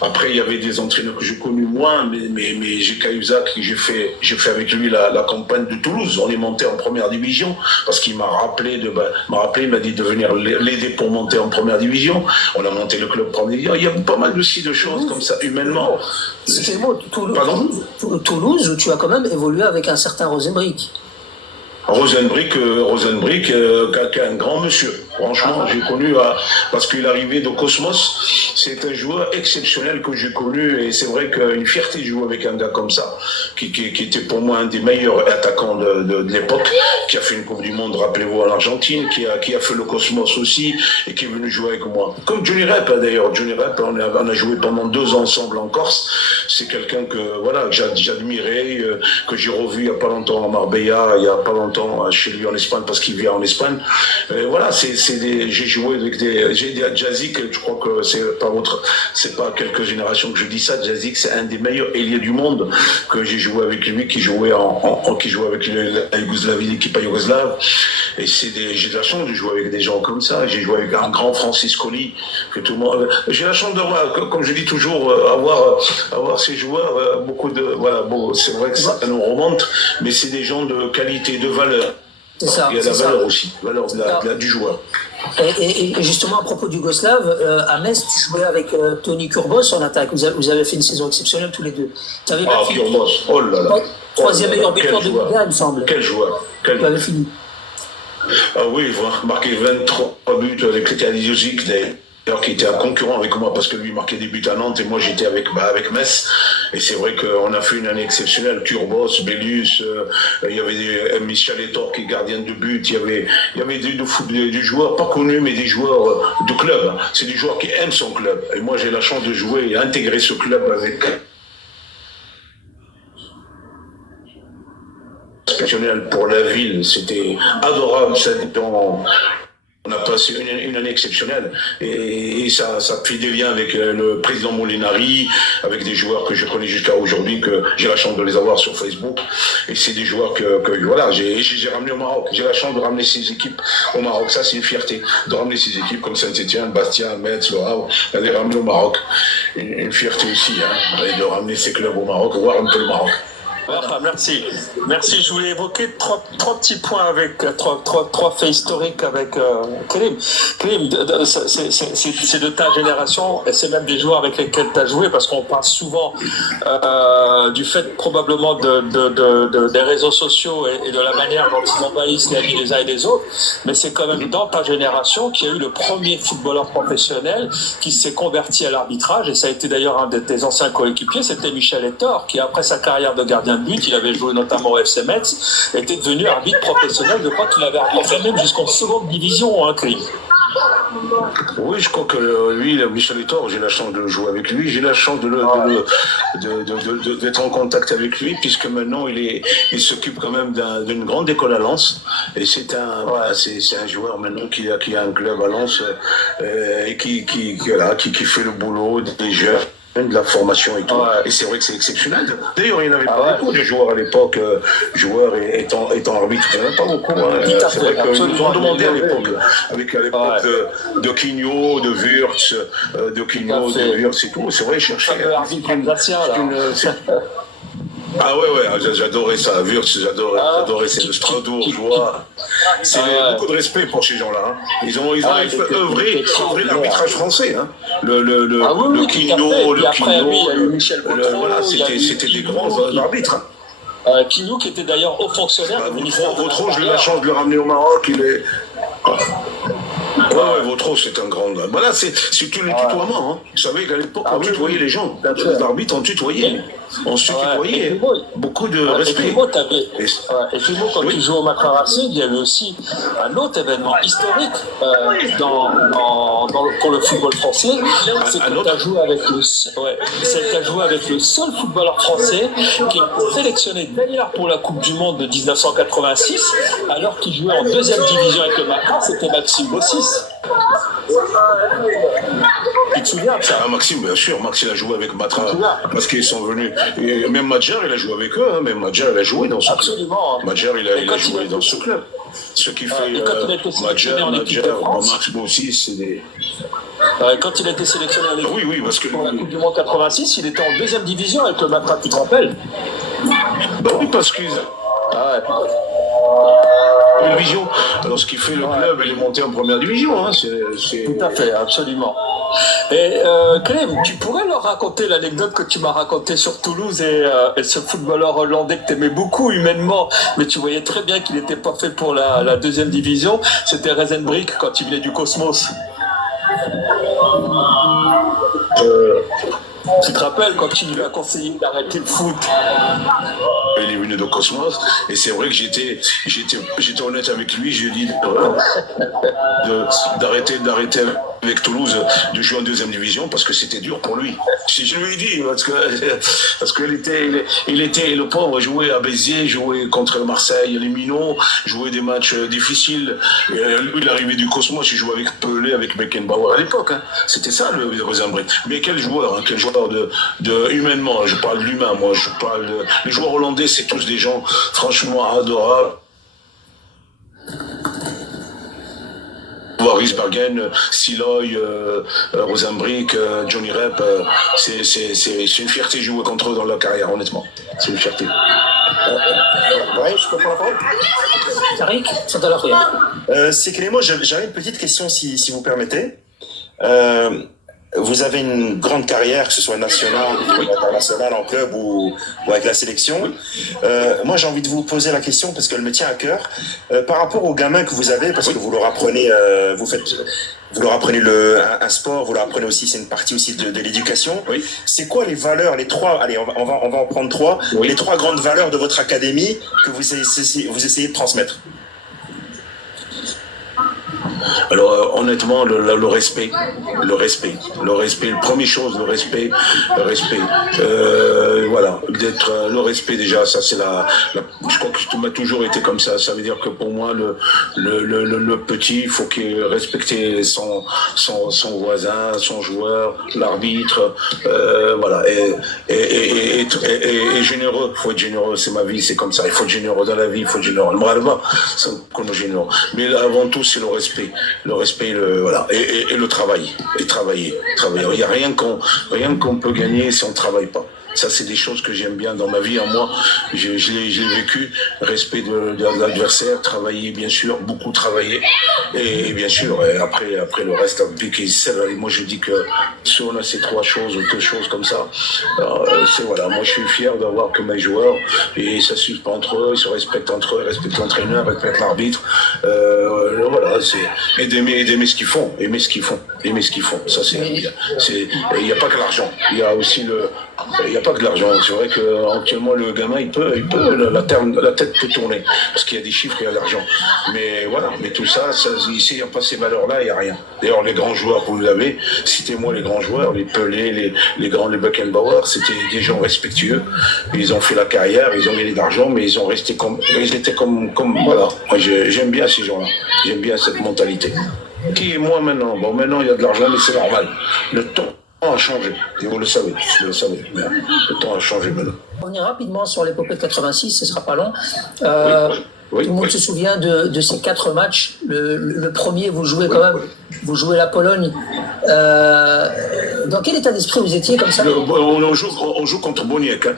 Après, il y avait des entraîneurs que j'ai connus moins, mais j'ai Cahuzac, j'ai fait avec lui la campagne de Toulouse. On est monté en première division parce qu'il m'a rappelé, il m'a dit de venir l'aider pour monter en première division. On a monté le club première division. Il y a pas mal aussi de choses comme ça, humainement. C'est beau, Toulouse, où tu as quand même évolué avec un certain Rosenbrick. Rosenbrick, qui est un grand monsieur. Franchement, j'ai connu, parce qu'il est arrivé de Cosmos, c'est un joueur exceptionnel que j'ai connu et c'est vrai qu'une fierté de jouer avec un gars comme ça, qui était pour moi un des meilleurs attaquants de l'époque, qui a fait une Coupe du Monde, rappelez-vous, en Argentine, qui a fait le Cosmos aussi et qui est venu jouer avec moi. Comme Johnny Rep d'ailleurs, Johnny Rep, on a joué pendant 2 ans ensemble en Corse, c'est quelqu'un que j'admirais, que j'ai revu il n'y a pas longtemps à Marbella, il n'y a pas longtemps chez lui en Espagne parce qu'il vient en Espagne. Voilà, j'ai joué avec Jazik, je crois que c'est pas quelques générations que je dis ça. Jazik, c'est un des meilleurs ailiers du monde que j'ai joué avec lui, qui jouait avec la Yougoslavie, l'équipe yougoslave. Et j'ai de la chance de jouer avec des gens comme ça. J'ai joué avec un grand Francis Colli, que tout le monde. J'ai la chance de voir, comme je dis toujours, avoir ces joueurs, beaucoup de, voilà, bon, c'est vrai que ça nous remonte, mais c'est des gens de qualité, de valeur. C'est ça. Il y a la valeur aussi, valeur du joueur. Et justement, à propos d'Yugoslav, à Metz, tu jouais avec Tony Kurbos en attaque. Vous avez fait une saison exceptionnelle tous les deux. Kurbos, oh là là. Troisième meilleur buteur de Liga, il me semble. Quel joueur. Tu avais fini. Ah oui, il a marqué 23 buts avec Ketal Jozic, d'ailleurs, qui était un concurrent avec moi, parce que lui marquait des buts à Nantes et moi j'étais avec Metz. Et c'est vrai qu'on a fait une année exceptionnelle. Kurbos, Belus, il y avait Michel Etor qui est gardien de but, il y avait des joueurs pas connus, mais des joueurs de club. C'est des joueurs qui aiment son club. Et moi j'ai la chance de jouer et intégrer ce club avec exceptionnel pour la ville, c'était adorable. On a passé une année exceptionnelle et ça fait des liens avec le président Molinari, avec des joueurs que je connais jusqu'à aujourd'hui, que j'ai la chance de les avoir sur Facebook. Et c'est des joueurs que voilà, j'ai ramené au Maroc. J'ai la chance de ramener ces équipes au Maroc. Ça, c'est une fierté de ramener ces équipes comme Saint-Etienne, Bastia, Metz, Le Havre, de les ramener au Maroc. Une fierté aussi, hein, de ramener ces clubs au Maroc, voir un peu le Maroc. Ah, merci. Je voulais évoquer trois petits points avec trois faits historiques avec Karim. Karim, c'est de ta génération et c'est même des joueurs avec lesquels tu as joué, parce qu'on parle souvent du fait probablement des réseaux sociaux et de la manière dont ils envahissent la vie des uns et des autres, mais c'est quand même dans ta génération qu'il y a eu le premier footballeur professionnel qui s'est converti à l'arbitrage, et ça a été d'ailleurs un de tes anciens coéquipiers, c'était Michel Etor, qui après sa carrière de gardien de but, il avait joué notamment au FC Metz, était devenu arbitre professionnel. Je crois qu'il avait fait même jusqu'en seconde division, hein, Chris. Oui, je crois que lui, Michel Etor, j'ai la chance de jouer avec lui, j'ai la chance d'être en contact avec lui, puisque maintenant il s'occupe quand même d'une grande école à Lens, et c'est un joueur maintenant qui a un club à Lens et qui fait le boulot des jeunes, de la formation et tout. Ouais. Et c'est vrai que c'est exceptionnel. D'ailleurs, il n'y en avait pas beaucoup de joueurs à l'époque, joueurs étant arbitres, il n'y en avait pas beaucoup. Hein. C'est vrai qu'ils nous ont demandé à l'époque, de Quigno, de Wurtz, de Wurtz et tout. C'est vrai, chercher. Ah ouais, j'adorais ça, Wurtz, j'adorais, c'est le Strasbourg, joie. C'est beaucoup de respect pour ces gens-là. Hein. Ils ont œuvré l'arbitrage français. Hein. Le Quino, voilà, c'était des grands arbitres. Hein. Quino qui était d'ailleurs haut fonctionnaire. Vautreau, j'ai eu la chance de le ramener au Maroc, il est... Ouais, Vautreau, c'est un grand. Voilà, c'est tout le tutoiement. Hein. Vous savez qu'à l'époque, on tutoyait les gens. Les arbitres, on tutoyait. On se tutoyait. Beaucoup de respect. Et puis moi, quand tu joues au Matra Racing, il y avait aussi un autre événement historique pour le football français. C'est que tu as joué avec le seul footballeur français qui est sélectionné d'ailleurs pour la Coupe du Monde de 1986, alors qu'il jouait en deuxième division avec le Matra, c'était Maxime Bossis. Tu te souviens de ça? Maxime, bien sûr. Maxime a joué avec Matra parce qu'ils sont venus. Et même Madjer, il a joué avec eux. Hein. Même Madjer, il a joué dans ce club. Absolument. Madjer, il a joué dans ce club. Ce qui fait Madjer, Max Bossis, c'est des... Quand il a été sélectionné en équipe parce que pour la Coupe du Monde 86, il était en deuxième division avec le Matra, tu te rappelles? Bah oui, parce qu'ils... Une vision. Alors, ce qui fait le club, il est monté en première division. Hein. Tout à fait, absolument. Et Clem, tu pourrais leur raconter l'anecdote que tu m'as racontée sur Toulouse et ce footballeur hollandais que tu aimais beaucoup humainement, mais tu voyais très bien qu'il n'était pas fait pour la deuxième division. C'était Rezenbrink quand il venait du Cosmos. Tu te rappelles quand tu lui as conseillé d'arrêter le foot? Il est venu de Cosmos et c'est vrai que j'étais honnête avec lui. J'ai dit d'arrêter avec Toulouse de jouer en deuxième division parce que c'était dur pour lui. Je lui ai dit parce qu'il était le pauvre, jouait à Béziers, jouait contre Marseille, les Minots, jouait des matchs difficiles. Et lui, il arrivait du Cosmos, il jouait avec Pelé, avec Beckenbauer à l'époque. Hein. C'était ça le Rosenbrink. Mais quel joueur de humainement, je parle de l'humain, moi, je parle de les joueurs hollandais, c'est tous des gens franchement adorables. Risbergen, Siloy, Rosenbrink, Johnny Rep, c'est une fierté de jouer contre eux dans leur carrière, honnêtement. C'est une fierté. Ouais, je comprends la parole. Tariq, c'est à la rue. C'est Clément, j'avais une petite question si vous permettez. Vous avez une grande carrière, que ce soit nationale ou internationale, en club ou avec la sélection. Moi, j'ai envie de vous poser la question parce qu'elle me tient à cœur. Par rapport aux gamins que vous avez, parce que vous leur apprenez, vous leur apprenez un sport, vous leur apprenez aussi, c'est une partie aussi de l'éducation. Oui. C'est quoi les valeurs, les trois, allez, on va en prendre trois, les trois grandes valeurs de votre académie que vous essayez de transmettre? Alors honnêtement, le respect, première chose, le respect, voilà, d'être le respect déjà, ça c'est je crois que tout m'a toujours été comme ça. Ça veut dire que pour moi le petit, il faut qu'il respecte son voisin, son joueur, l'arbitre, voilà, et généreux. Il faut être généreux, c'est ma vie, c'est comme ça. Il faut être généreux dans la vie, il faut être généreux. Le moral va, c'est qu'on est généreux. Mais avant tout, c'est le respect. Voilà, et le travail, et travailler. Il n'y a rien qu'on peut gagner si on ne travaille pas. Ça, c'est des choses que j'aime bien dans ma vie. Moi, je l'ai vécu. Respect de l'adversaire, travailler, bien sûr, beaucoup travailler. Et bien sûr, et après le reste, moi, je dis que si on a ces trois choses ou deux choses comme ça, c'est voilà. Moi, je suis fier d'avoir que mes joueurs, et ça suit pas entre eux, ils se respectent entre eux, respectent l'entraîneur, respectent l'arbitre. Voilà, c'est d'aimer ce qu'ils font, aimer ce qu'ils font. Ça, c'est bien. Il n'y a pas que l'argent. Il y a aussi il n'y a pas que de l'argent. C'est vrai qu'actuellement, le gamin, la tête peut tourner. Parce qu'il y a des chiffres, il y a de l'argent. Mais voilà, mais tout ça ici, il n'y a pas ces valeurs-là, il n'y a rien. D'ailleurs, les grands joueurs, vous l'avez, citez-moi les grands joueurs, les Pelé, les grands, les Beckenbauer, c'était des gens respectueux. Ils ont fait la carrière, ils ont gagné de l'argent, mais ils étaient comme voilà. Moi, j'aime bien ces gens-là. J'aime bien cette mentalité. Qui est moi maintenant? Bon, maintenant, il y a de l'argent, mais c'est normal. Le temps a changé, et vous le savez, mais le temps a changé maintenant. On est rapidement sur l'épopée de 86, ce sera pas long. Oui, tout le monde se souvient de ces 4 matchs. Le premier, vous jouez quand même, vous jouez la Pologne. Dans quel état d'esprit vous étiez comme ça? On joue contre Boniek. Hein.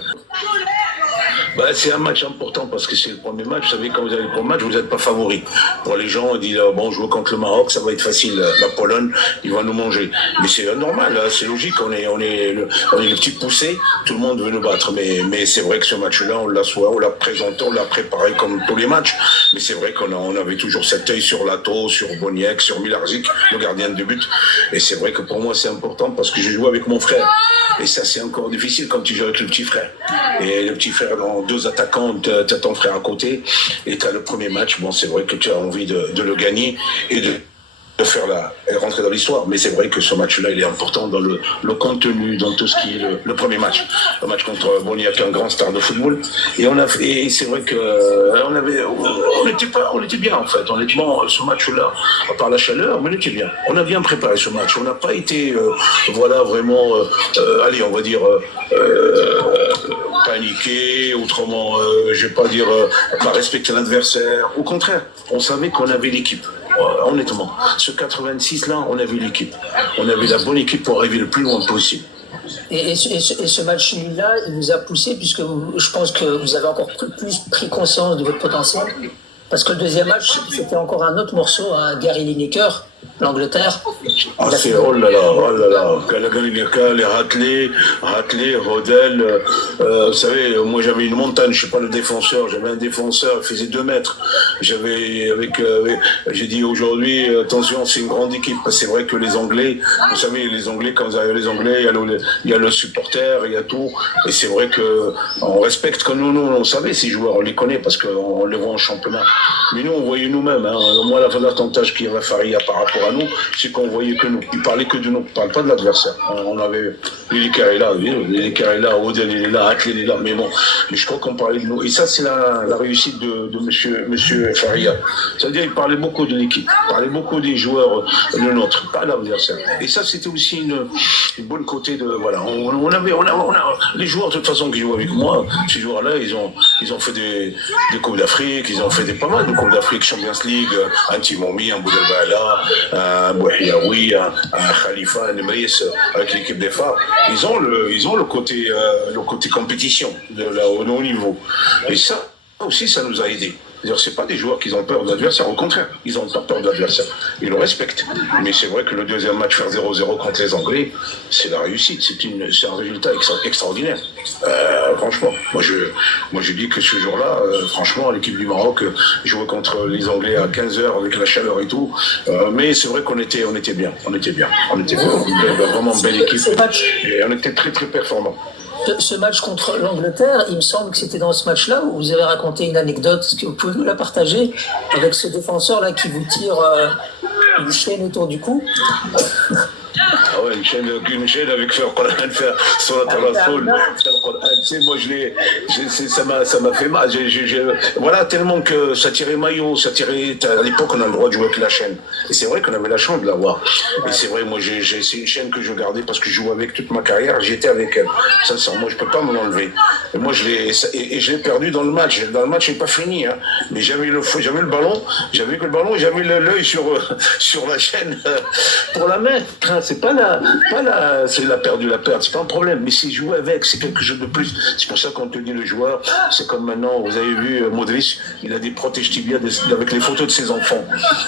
C'est un match important parce que c'est le premier match. Vous savez, quand vous avez le premier match, vous n'êtes pas favori. Pour les gens, ils disent bon, jouer contre le Maroc, ça va être facile. La Pologne, ils vont nous manger. Mais c'est normal, hein, c'est logique. On est le petit poussé. Tout le monde veut nous battre. Mais c'est vrai que ce match-là, on l'a présenté, on l'a préparé comme tous les matchs. Mais c'est vrai qu'on avait toujours cet œil sur Lato, sur Boniek, sur Milarzik, le gardien de but. Et c'est vrai que pour moi, c'est important parce que j'ai joué avec mon frère. Et ça, c'est encore difficile quand tu joues avec le petit frère. Et le petit frère, dans 2 attaquants, t'as ton frère à côté, et t'as le premier match. Bon, c'est vrai que tu as envie de le gagner et de rentrer dans l'histoire. Mais c'est vrai que ce match-là, il est important dans le contenu, dans tout ce qui est le premier match. Le match contre Boniek, un grand star de football. Et c'est vrai que on était bien, en fait. Honnêtement, ce match-là, à part la chaleur, mais on était bien. On a bien préparé ce match. On n'a pas été, vraiment, allez, on va dire, paniqué, autrement, je vais pas dire, pas respecter l'adversaire. Au contraire, on savait qu'on avait l'équipe. Honnêtement, ce 86-là, on avait l'équipe. On avait la bonne équipe pour arriver le plus loin possible. Et ce match nul-là, il vous a poussé, puisque je pense que vous avez encore plus pris conscience de votre potentiel. Parce que le deuxième match, c'était encore un autre morceau, Gary Lineker. l'Angleterre. Ah, c'est oh là là, oh là là. Kalagalineka, les Ratelet, Rodel. Vous savez, moi j'avais une montagne, je suis pas le défenseur, j'avais un défenseur, il faisait 2 mètres. J'ai dit aujourd'hui, attention, c'est une grande équipe. Parce que c'est vrai que les Anglais, vous savez, les Anglais, quand vous arrivez les Anglais, il y a le supporter, il y a tout. Et c'est vrai que on respecte comme nous, on savait ces joueurs, on les connaît parce qu'on les voit en championnat. Mais nous, on voyait nous-mêmes. Hein. Moi, l'avantage qu'il y avait Faria par rapport à nous, c'est qu'on voyait que nous. Il parlait que de nous, il ne parle pas de l'adversaire. On avait Lili Carrella, Odell il est là, Atlé il est là, mais bon. Mais je crois qu'on parlait de nous. Et ça, c'est la réussite de monsieur Faria. C'est-à-dire, il parlait beaucoup de l'équipe, il parlait beaucoup des joueurs, le nôtre, pas l'adversaire. Et ça, c'était aussi une bonne côté de. Voilà. On a les joueurs, de toute façon, qui jouent avec moi, ces joueurs-là, ils ont fait des Coupes d'Afrique, ils ont fait pas mal de Coupes d'Afrique, Champions League, un Timomi, un Boudelbala, un Bouhiaoui, un Khalifa, un Emrys, avec l'équipe des phares. Ils ont le côté compétition au haut niveau. Et ça aussi, ça nous a aidés. C'est-à-dire, c'est pas des joueurs qui ont peur de l'adversaire, au contraire, ils ont pas peur de l'adversaire, ils le respectent. Mais c'est vrai que le deuxième match, faire 0-0 contre les Anglais, c'est la réussite, c'est un résultat extraordinaire. Franchement, moi je dis que ce jour-là, franchement, l'équipe du Maroc jouait contre les Anglais à 15h avec la chaleur et tout, mais c'est vrai qu'on était bien, on était vraiment une belle équipe, et on était très très performants. Ce match contre l'Angleterre, il me semble que c'était dans ce match-là où vous avez raconté une anecdote. Est-ce que vous pouvez nous la partager avec ce défenseur-là qui vous tire une chaîne autour du cou? Ah ouais, une chaîne avec faire le Coran, faire Surat al-Rasoul, faire le Coran. Tu sais, moi, ça m'a fait mal. Voilà, tellement que ça tirait maillot, à l'époque, on a le droit de jouer avec la chaîne. Et c'est vrai qu'on avait la chance de l'avoir. Et c'est vrai, moi, c'est une chaîne que je gardais parce que je jouais avec toute ma carrière, j'étais avec elle. Sincèrement, je peux pas m'en enlever. Et moi, je l'ai perdu dans le match. Dans le match, il n'est pas fini, hein. Mais j'avais le ballon, j'avais l'œil sur la chaîne pour la mettre. C'est pas c'est la perte, c'est pas un problème, mais c'est jouer avec, c'est quelque chose de plus. C'est pour ça qu'on te dit le joueur, c'est comme maintenant, vous avez vu Modric, il a des protèges tibia avec les photos de ses enfants.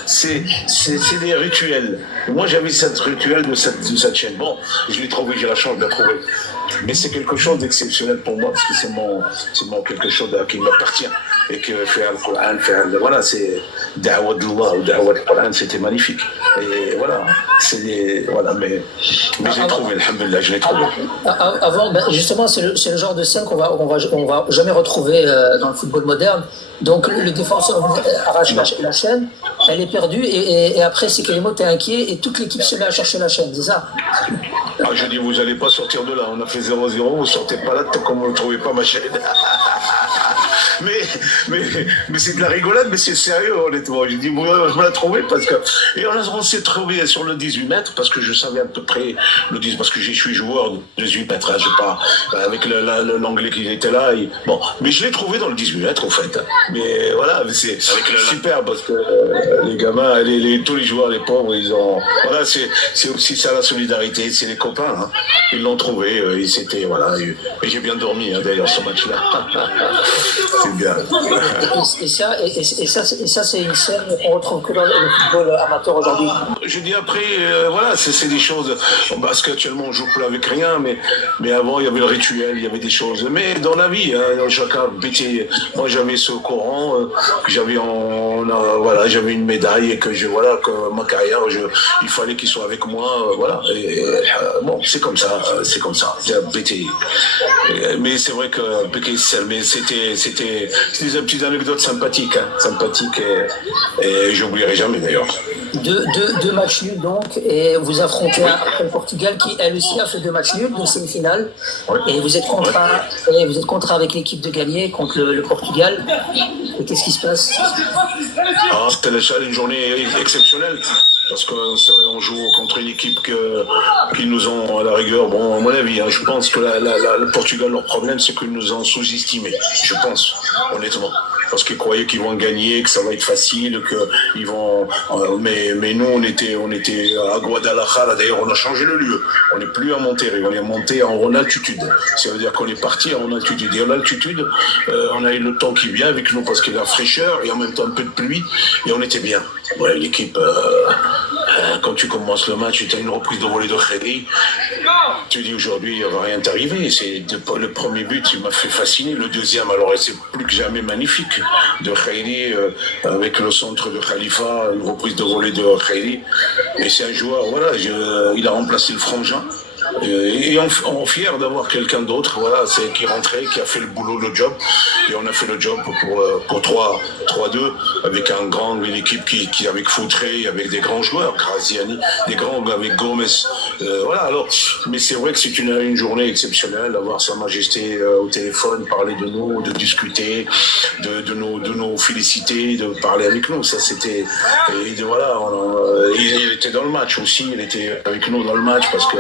C'est des rituels. Et moi j'avais cette rituel de cette chaîne. Bon, je l'ai trouvé, j'ai la chance de la trouver. Mais c'est quelque chose d'exceptionnel pour moi, parce que c'est mon quelque chose qui m'appartient. Et que faire le Coran, voilà, c'est Da'wat d'Allah ou Da'wat Coran, c'était magnifique. Et voilà, mais je l'ai trouvé, alhamdoulilah, je l'ai trouvé. Avant, justement, c'est le genre de scène qu'on va jamais retrouver dans le football moderne. Donc le défenseur arrache la chaîne, elle est perdue, et après c'est que les mots, t'es inquiet, et toute l'équipe se met à chercher la chaîne, c'est ça? Ah, je dis, vous n'allez pas sortir de là, on a fait 0-0, vous sortez pas là tant qu'on ne trouvez pas ma chaîne. mais c'est de la rigolade, mais c'est sérieux, honnêtement. J'ai dit, moi, je me la trouvais parce que. Et on s'est trouvé sur le 18 mètres parce que je savais à peu près le 10, parce que je suis joueur de 18 mètres, hein, je sais pas, avec l'anglais qui était là. Bon, mais je l'ai trouvé dans le 18 mètres, en fait. Mais voilà, c'est super parce que les gamins, tous les joueurs, les pauvres, ils ont. Voilà, c'est aussi ça la solidarité, c'est les copains. Hein. Ils l'ont trouvé, et c'était. Voilà, et j'ai bien dormi, hein, d'ailleurs, ce match-là. C'est bien. Et ça, c'est une scène qu'on retrouve que dans le football amateur aujourd'hui. Je dis après, voilà, c'est des choses. Parce qu'actuellement, on joue plus avec rien, mais avant, il y avait le rituel, il y avait des choses. Mais dans la vie, hein, chacun petit. Moi, j'avais ce Coran, j'avais une médaille et que ma carrière, il fallait qu'il soit avec moi, voilà. Bon, c'est comme ça. Mais c'est vrai que mais c'était des petites anecdotes sympathiques, et j'oublierai jamais d'ailleurs. Deux matchs nuls donc, et vous affrontez après le Portugal qui elle aussi a fait 2 matchs nuls, donc semi-finale. Ouais. Et vous êtes contraint avec l'équipe de gagner contre le Portugal. Et qu'est-ce qui se passe? C'était une journée exceptionnelle. Parce qu'on joue contre une équipe qui nous ont, à la rigueur, bon, à mon avis, hein, je pense que le Portugal, leur problème, c'est qu'ils nous ont sous-estimés. Je pense, honnêtement. Parce qu'ils croyaient qu'ils vont gagner, que ça va être facile, qu'ils vont. Mais nous, on était à Guadalajara. D'ailleurs, on a changé le lieu. On n'est plus à Monterrey, on est monté en altitude. Ça veut dire qu'on est parti en altitude. Et en altitude, on a eu le temps qui vient avec nous parce qu'il y a la fraîcheur et en même temps un peu de pluie. Et on était bien. Ouais, l'équipe. quand tu commences le match, tu as une reprise de volée de Khedi. Tu dis aujourd'hui, il ne va rien t'arriver. Le premier but, il m'a fait fasciner. Le deuxième, alors c'est plus que jamais magnifique. De Khedi, avec le centre de Khalifa, une reprise de volée de Khedi. Et c'est un joueur, voilà, il a remplacé le frangin. Et on est fier d'avoir quelqu'un d'autre, voilà, c'est qui est rentré, qui a fait le boulot, le job, et on a fait le job pour 3-2 avec une équipe qui avec Foutré, avec des grands joueurs, Graziani, des grands avec Gomez, voilà. Alors, mais c'est vrai que c'est une journée exceptionnelle d'avoir Sa Majesté au téléphone, parler de nous, de discuter, de nous féliciter, de parler avec nous. Ça c'était, voilà, il était dans le match aussi, il était avec nous dans le match parce que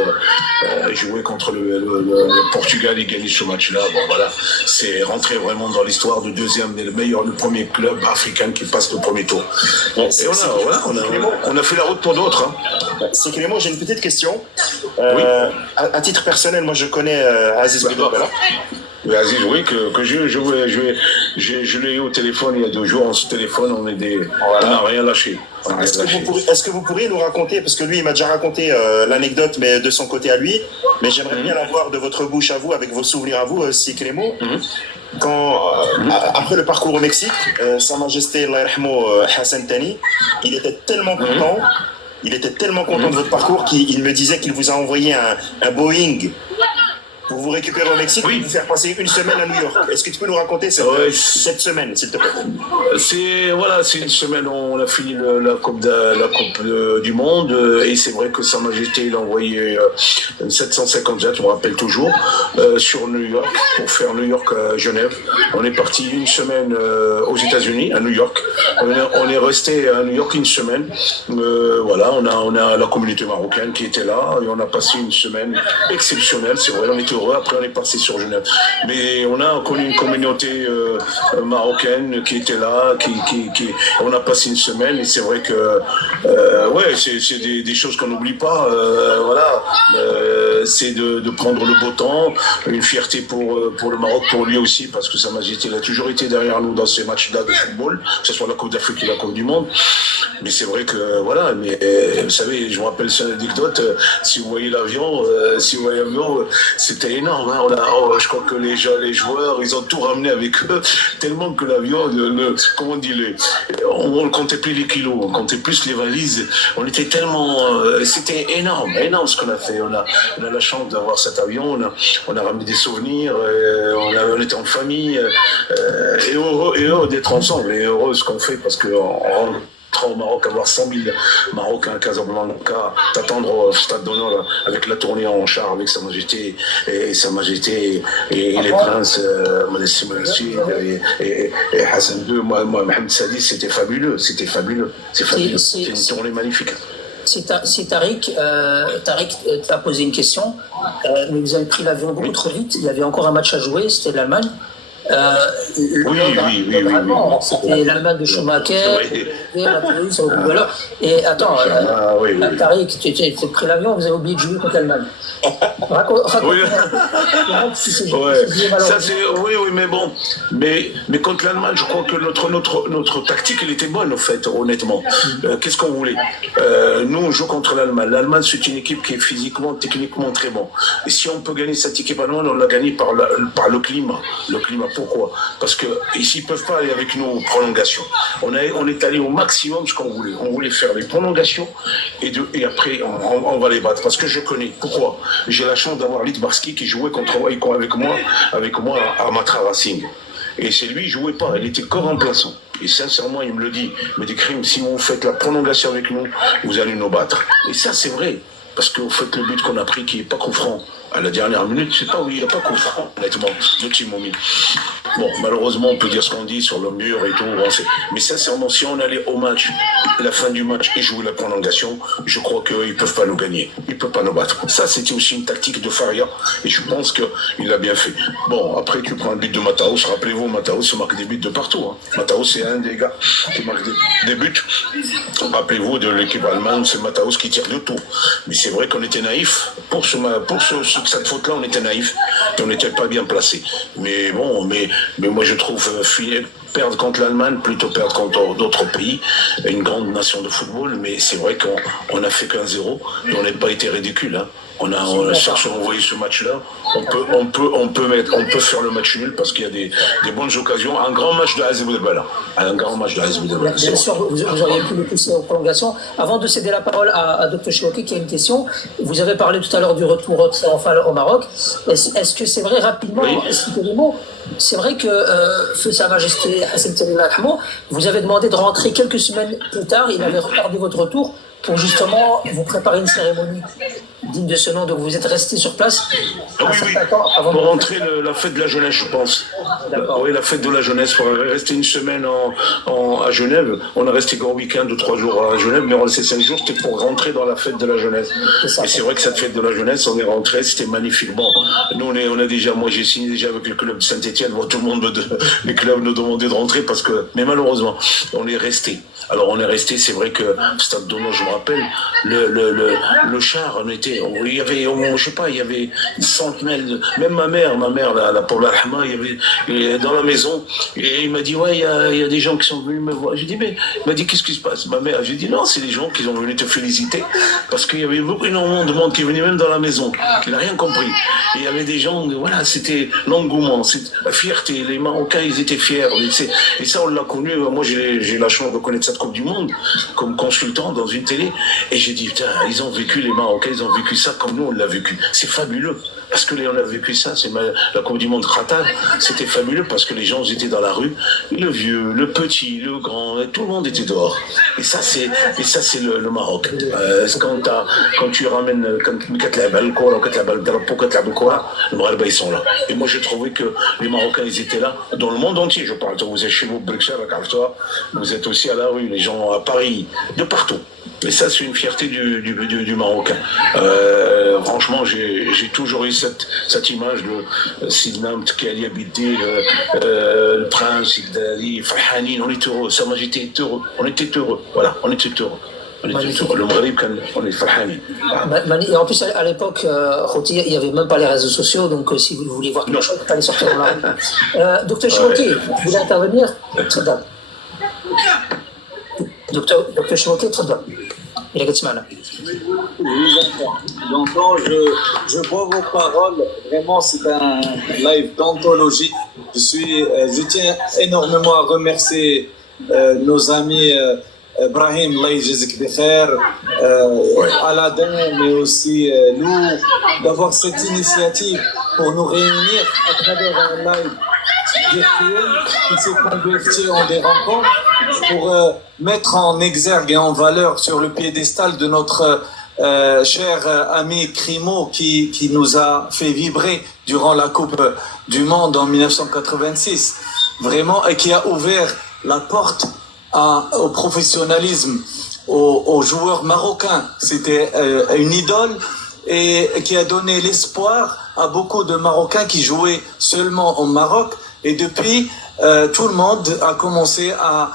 jouer contre le Portugal et gagner ce match-là, bon voilà, c'est rentrer vraiment dans l'histoire du deuxième et le premier club africain qui passe le premier tour. Ouais, et on a fait la route pour d'autres. Hein. C'est Clément, j'ai une petite question. Oui. À titre personnel, moi je connais Aziz Boudoukala. Aziz, oui, que je l'ai eu au téléphone il y a 2 jours, on se téléphone, on n'a rien lâché. Est-ce que vous pourriez nous raconter, parce que lui il m'a déjà raconté l'anecdote mais de son côté à lui, mais j'aimerais bien la voir de votre bouche à vous, avec vos souvenirs à vous, si Clément. Après le parcours au Mexique, Sa Majesté Allah yarhamou, Hassan Tani, il était tellement content. Il était tellement content de votre parcours qu'il me disait qu'il vous a envoyé un Boeing pour vous récupérer au Mexique et vous faire passer une semaine à New York. Est-ce que tu peux nous raconter cette semaine, s'il te plaît? C'est une semaine où on a fini la Coupe du Monde et c'est vrai que Sa Majesté il a envoyé 750 jets, je me rappelle toujours, sur New York pour faire New York-Genève. On est parti une semaine aux États-Unis, à New York. On est resté à New York une semaine. Voilà, on a la communauté marocaine qui était là et on a passé une semaine exceptionnelle. C'est vrai, on était heureux. Après, on est passé sur Genève. Mais on a connu une communauté marocaine qui était là, on a passé une semaine et c'est vrai que ouais, c'est des choses qu'on n'oublie pas. Voilà, c'est de prendre le beau temps, une fierté pour le Maroc, pour lui aussi, parce que Sa Majesté il a toujours été derrière nous dans ces matchs-là de football, que ce soit la Coupe d'Afrique et la Coupe du Monde. Mais c'est vrai que voilà, mais vous savez, je me rappelle cette anecdote. Si vous voyez l'avion, c'était énorme. Hein, je crois que les joueurs, ils ont tout ramené avec eux, tellement que l'avion, comment on dit, on ne comptait plus les kilos, on comptait plus les valises. On était tellement, c'était énorme ce qu'on a fait. On a la chance d'avoir cet avion. On a ramené des souvenirs. On était en famille et heureux d'être ensemble et heureux ce qu'on fait parce que au Maroc, avoir 100 000 Marocains à Casablanca, t'attendre au stade d'honneur avec la tournée en char avec Sa Majesté et les princes et Hassan II, Mohamed Sadi, c'était fabuleux. C'est une tournée magnifique. Si Tariq t'a posé une question, mais vous avez pris l'avion beaucoup trop vite, il y avait encore un match à jouer, c'était l'Allemagne. Oui. C'était l'Allemagne de Schumacher, et attends, Tariq, tu as pris l'avion, vous avez oublié de jouer contre l'Allemagne. Oui, mais bon, mais contre l'Allemagne, je crois que notre tactique, elle était bonne, en fait, honnêtement. Qu'est-ce qu'on voulait? Nous, on joue contre l'Allemagne. L'Allemagne, c'est une équipe qui est physiquement, techniquement très bon. Et si on peut gagner cette équipe allemande, on l'a gagné par le climat. Le climat, pourquoi? Parce que ici, ils peuvent pas aller avec nous aux prolongations. On est allé au maximum ce qu'on voulait. On voulait faire les prolongations et après, on va les battre. Parce que je connais. Pourquoi? J'ai la chance d'avoir Litbarski qui jouait avec moi à Matra Racing. Et c'est lui, il jouait pas, il était que remplaçant. Et sincèrement, il me le dit. Il me dit, Krim, si vous faites la prolongation avec nous, vous allez nous battre. Et ça, c'est vrai. Parce que vous faites le but qu'on a pris qui n'est pas coup franc. À la dernière minute, c'est pas où il n'y a pas coup franc, honnêtement, de Timomi. Bon, malheureusement, on peut dire ce qu'on dit sur le mur et tout. Mais sincèrement, si on allait au match, la fin du match et jouer la prolongation, je crois qu'ils ne peuvent pas nous gagner. Ils ne peuvent pas nous battre. Ça, c'était aussi une tactique de Faria. Et je pense qu'il l'a bien fait. Bon, après, tu prends le but de Mataos. Rappelez-vous, Mataos marque des buts de partout. Hein. Mataos, c'est un des gars qui marque des buts. Rappelez-vous de l'équipe allemande, c'est Mataos qui tire de tout. Mais c'est vrai qu'on était naïfs. Pour cette faute-là, on était naïfs. Et on n'était pas bien placés. Mais bon, mais moi je trouve perdre contre l'Allemagne, plutôt perdre contre d'autres pays, une grande nation de football, mais c'est vrai qu'on a fait qu'un 0 et on n'a pas été ridicule. Hein. On a cherché à envoyer ce match-là. On peut faire le match nul parce qu'il y a des bonnes occasions. Un grand match de AS Boudebala. Un grand match de AS Boudebala. Bien sûr, vous auriez pu le pousser en prolongation. Avant de céder la parole à Dr Chouaki, qui a une question, vous avez parlé tout à l'heure du retour au Maroc. Est-ce que c'est vrai rapidement, c'est vrai que Feu Sa Majesté Hassan Tellila, vous avez demandé de rentrer quelques semaines plus tard, il avait retardé votre retour pour justement vous préparer une cérémonie digne de ce nom, donc vous êtes resté sur place un certain temps avant pour rentrer la fête de la jeunesse, je pense. Oui, la fête de la jeunesse. On est resté une semaine à Genève. On est resté qu'un week-end ou 3 jours à Genève, mais on est resté 5 jours, c'était pour rentrer dans la fête de la jeunesse. Et c'est vrai que cette fête de la jeunesse, on est rentré, c'était magnifique. Bon, nous, on a déjà, moi j'ai signé déjà avec le club de Saint-Etienne. Bon, tout le monde, les clubs nous demandaient de rentrer mais malheureusement, on est resté. Alors on est resté, c'est vrai que Stade Donau, je me rappelle, le char, il y avait, je sais pas, il y avait 100 mails, même ma mère, la Paula Rahma, il y avait dans la maison, et il m'a dit, ouais, il y a des gens qui sont venus me voir. J'ai dit, mais il m'a dit, qu'est-ce qui se passe? Ma mère, j'ai dit, non, c'est des gens qui sont venus te féliciter, parce qu'il y avait énormément de monde qui venait même dans la maison, qui n'a rien compris. Et il y avait des gens, voilà, c'était l'engouement, la fierté, les Marocains, ils étaient fiers, et ça, on l'a connu. Moi, j'ai la chance de connaître cette Coupe du Monde comme consultant dans une télé, et j'ai dit, putain, ils ont vécu, les Marocains, ils ont vécu ça comme nous on l'a vécu. C'est fabuleux parce que on a vécu ça. La Coupe du Monde Qatar, c'était fabuleux parce que les gens étaient dans la rue, le vieux, le petit, le grand, tout le monde était dehors. Et ça c'est le Maroc. Quand tu ramènes le Maroc, ils sont là. Et moi j'ai trouvé que les Marocains ils étaient là dans le monde entier. Je parle. Vous êtes chez vous, Bruxelles, vous êtes aussi à la rue, les gens à Paris, de partout. Et ça, c'est une fierté du Marocain. Franchement, j'ai toujours eu cette image de Sidna Mtkali Abidé, le prince, Igdali, Farhani. On est heureux. Sa Majesté est heureux. On était heureux. Voilà, on était heureux. Le Maghreb, on est Farhani. Et en plus, à l'époque, il n'y avait même pas les réseaux sociaux, donc si vous voulez voir quelque chose, il fallait sortir dans la rue. Docteur Chouaki, vous voulez intervenir? Très bien. Docteur Chouaki, très bien. Il est j'entends, je vois vos paroles. Vraiment, c'est un live d'anthologie. Je tiens énormément à remercier nos amis Brahim, Allah yajzik bikhair, Aladin, mais aussi nous, d'avoir cette initiative pour nous réunir à travers un live virtuel qui s'est converti en des rencontres pour mettre en exergue et en valeur sur le piédestal de notre cher ami Crimo qui nous a fait vibrer durant la Coupe du Monde en 1986, vraiment, et qui a ouvert la porte au professionnalisme, aux joueurs marocains. C'était une idole et qui a donné l'espoir à beaucoup de Marocains qui jouaient seulement au Maroc. Et depuis, tout le monde a commencé à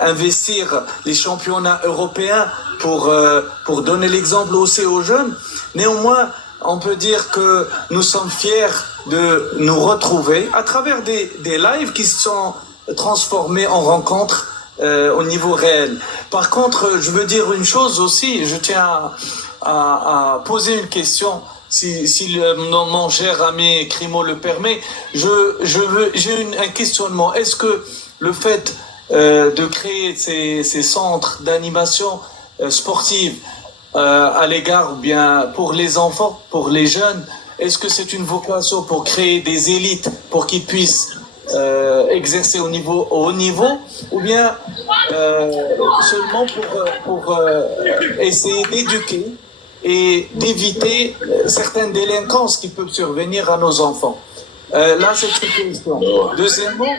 investir les championnats européens pour donner l'exemple aussi aux jeunes. Néanmoins, on peut dire que nous sommes fiers de nous retrouver à travers des lives qui se sont transformés en rencontres au niveau réel. Par contre, je veux dire une chose aussi, je tiens à poser une question, si mon cher ami Crimo le permet. J'ai un questionnement. Est-ce que le fait de créer ces centres d'animation sportive à l'égard, ou bien pour les enfants, pour les jeunes, est-ce que c'est une vocation pour créer des élites pour qu'ils puissent exercer au haut niveau, ou bien seulement pour essayer d'éduquer et d'éviter certaines délinquances qui peuvent survenir à nos enfants? Là, c'est une question. Deuxièmement,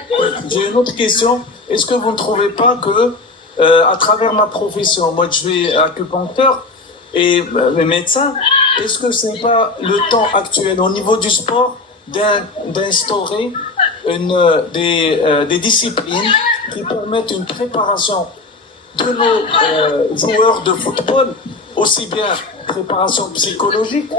j'ai une autre question. Est-ce que vous ne trouvez pas que, à travers ma profession, moi je suis acupuncteur et médecin, est-ce que ce n'est pas le temps actuel au niveau du sport d'instaurer des disciplines qui permettent une préparation de nos joueurs de football, aussi bien préparation psychologique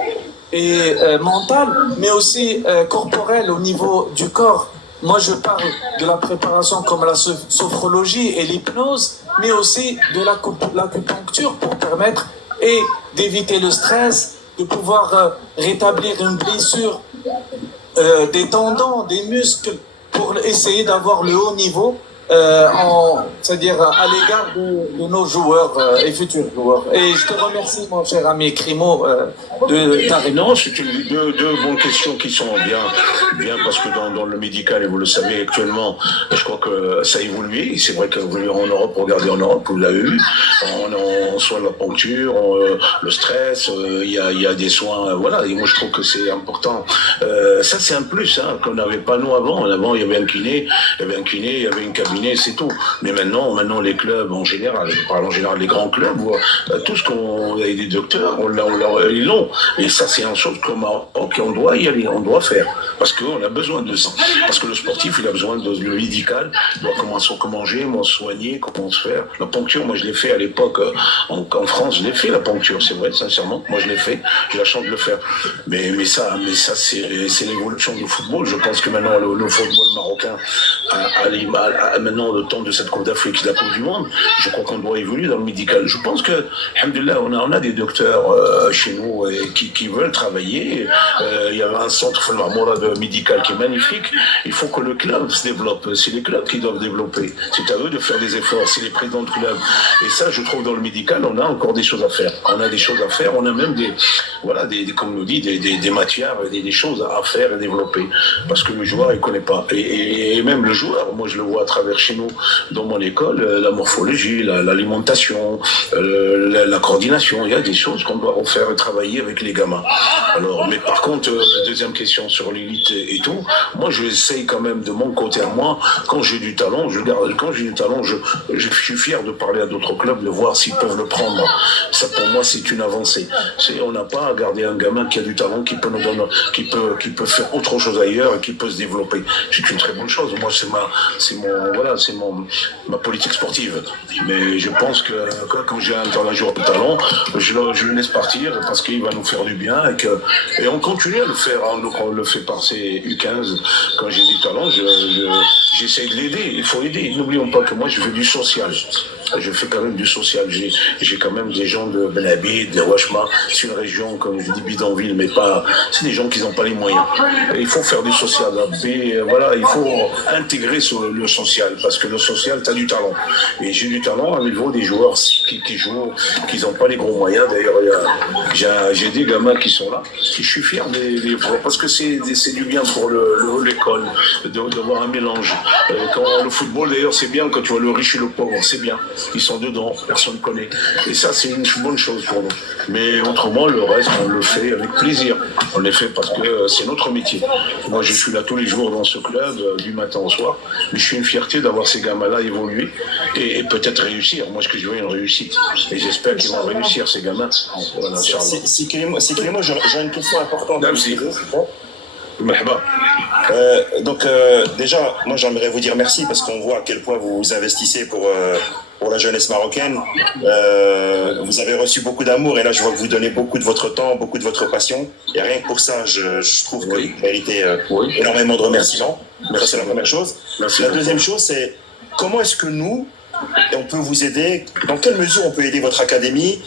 et mentale, mais aussi corporelle au niveau du corps, moi je parle de la préparation comme la sophrologie et l'hypnose, mais aussi de l'acupuncture pour permettre et d'éviter le stress, de pouvoir rétablir une blessure des tendons, des muscles, pour essayer d'avoir le haut niveau, c'est-à-dire à l'égard de nos joueurs et futurs joueurs. Et je te remercie, mon cher ami Crimo, de ta réponse. Non, c'est deux bonnes questions qui sont bien parce que dans le médical, et vous le savez actuellement, je crois que ça a évolué. C'est vrai qu'en Europe, regardez en Europe, vous l'avez vu, on soigne la poncture, le stress, il y a des soins, voilà. Et moi, je trouve que c'est important. Ça, c'est un plus qu'on n'avait pas nous avant. Avant, il y avait un kiné, il y avait une cabine. C'est tout. Mais maintenant, les clubs en général, je parle en général des grands clubs, tout ce qu'on a des docteurs, ils l'ont. Et ça, c'est une chose qu'on doit y aller, on doit faire. Parce qu'on a besoin de ça. Parce que le sportif, il a besoin de le médical, il doit comment manger, comment soigner, comment se faire. La poncture, moi, je l'ai fait à l'époque, en France, je l'ai fait, la poncture, c'est vrai, sincèrement. Moi, je l'ai fait, j'ai la chance de le faire. Mais ça, c'est l'évolution du football. Je pense que maintenant, le football marocain maintenant le temps de cette Coupe d'Afrique, de la Coupe du Monde, je crois qu'on doit évoluer dans le médical. Je pense que, alhamdoulilah, on a des docteurs chez nous qui veulent travailler. Il y a un centre médical qui est magnifique. Il faut que le club se développe. C'est les clubs qui doivent développer. C'est à eux de faire des efforts. C'est les présidents de clubs. Et ça, je trouve, dans le médical, on a encore des choses à faire. On a des choses à faire. On a même comme on nous dit, des matières, des choses à faire et développer. Parce que le joueur, il connaît pas. Et même le joueur, moi, je le vois à travers chez nous, dans mon école, la morphologie, l'alimentation, la coordination, il y a des choses qu'on doit refaire et travailler avec les gamins. Alors, mais par contre, deuxième question sur l'élite et tout, moi j'essaye quand même de mon côté à moi, quand j'ai du talent, je suis fier de parler à d'autres clubs, de voir s'ils peuvent le prendre. Ça pour moi c'est une avancée. On n'a pas à garder un gamin qui a du talent, qui peut nous donner, qui peut faire autre chose ailleurs et qui peut se développer. C'est une très bonne chose. Moi c'est ma politique sportive. Mais je pense que quand j'ai un joueur de talent, je le laisse partir parce qu'il va nous faire du bien et on continue à le faire. On le fait par ces U15. Quand j'ai du talent, j'essaie de l'aider. Il faut aider. N'oublions pas que moi, je fais du social. Je fais quand même du social. J'ai quand même des gens de Ben Abid, de Ouachma. C'est une région, comme je dis, bidonville, mais pas. C'est des gens qui n'ont pas les moyens. Et il faut faire du social. Et voilà, il faut intégrer le social parce que le social, tu as du talent. Et j'ai du talent au niveau des joueurs qui jouent, qui n'ont pas les gros moyens. D'ailleurs, j'ai des gamins qui sont là. Et je suis fier parce que c'est du bien pour l'école de voir un mélange. Quand le football, d'ailleurs, c'est bien quand tu vois le riche et le pauvre, c'est bien. Ils sont dedans, personne ne connaît. Et ça, c'est une bonne chose pour nous. Mais autrement, le reste, on le fait avec plaisir. On le fait parce que c'est notre métier. Moi, je suis là tous les jours dans ce club, du matin au soir. Mais je suis une fierté d'avoir ces gamins-là évoluer et peut-être réussir. Moi, ce que je veux, une réussite. Et j'espère qu'ils vont réussir, ces gamins. Voilà, c'est Clément, j'ai une question importante. Donc déjà, moi j'aimerais vous dire merci parce qu'on voit à quel point vous investissez pour la jeunesse marocaine. Vous avez reçu beaucoup d'amour et là je vois que vous donnez beaucoup de votre temps, beaucoup de votre passion. Et rien que pour ça, je trouve que vous méritez énormément de remerciements. Ça, c'est la première chose. La deuxième chose, c'est comment est-ce que nous, on peut vous aider? Dans quelle mesure on peut aider votre académie?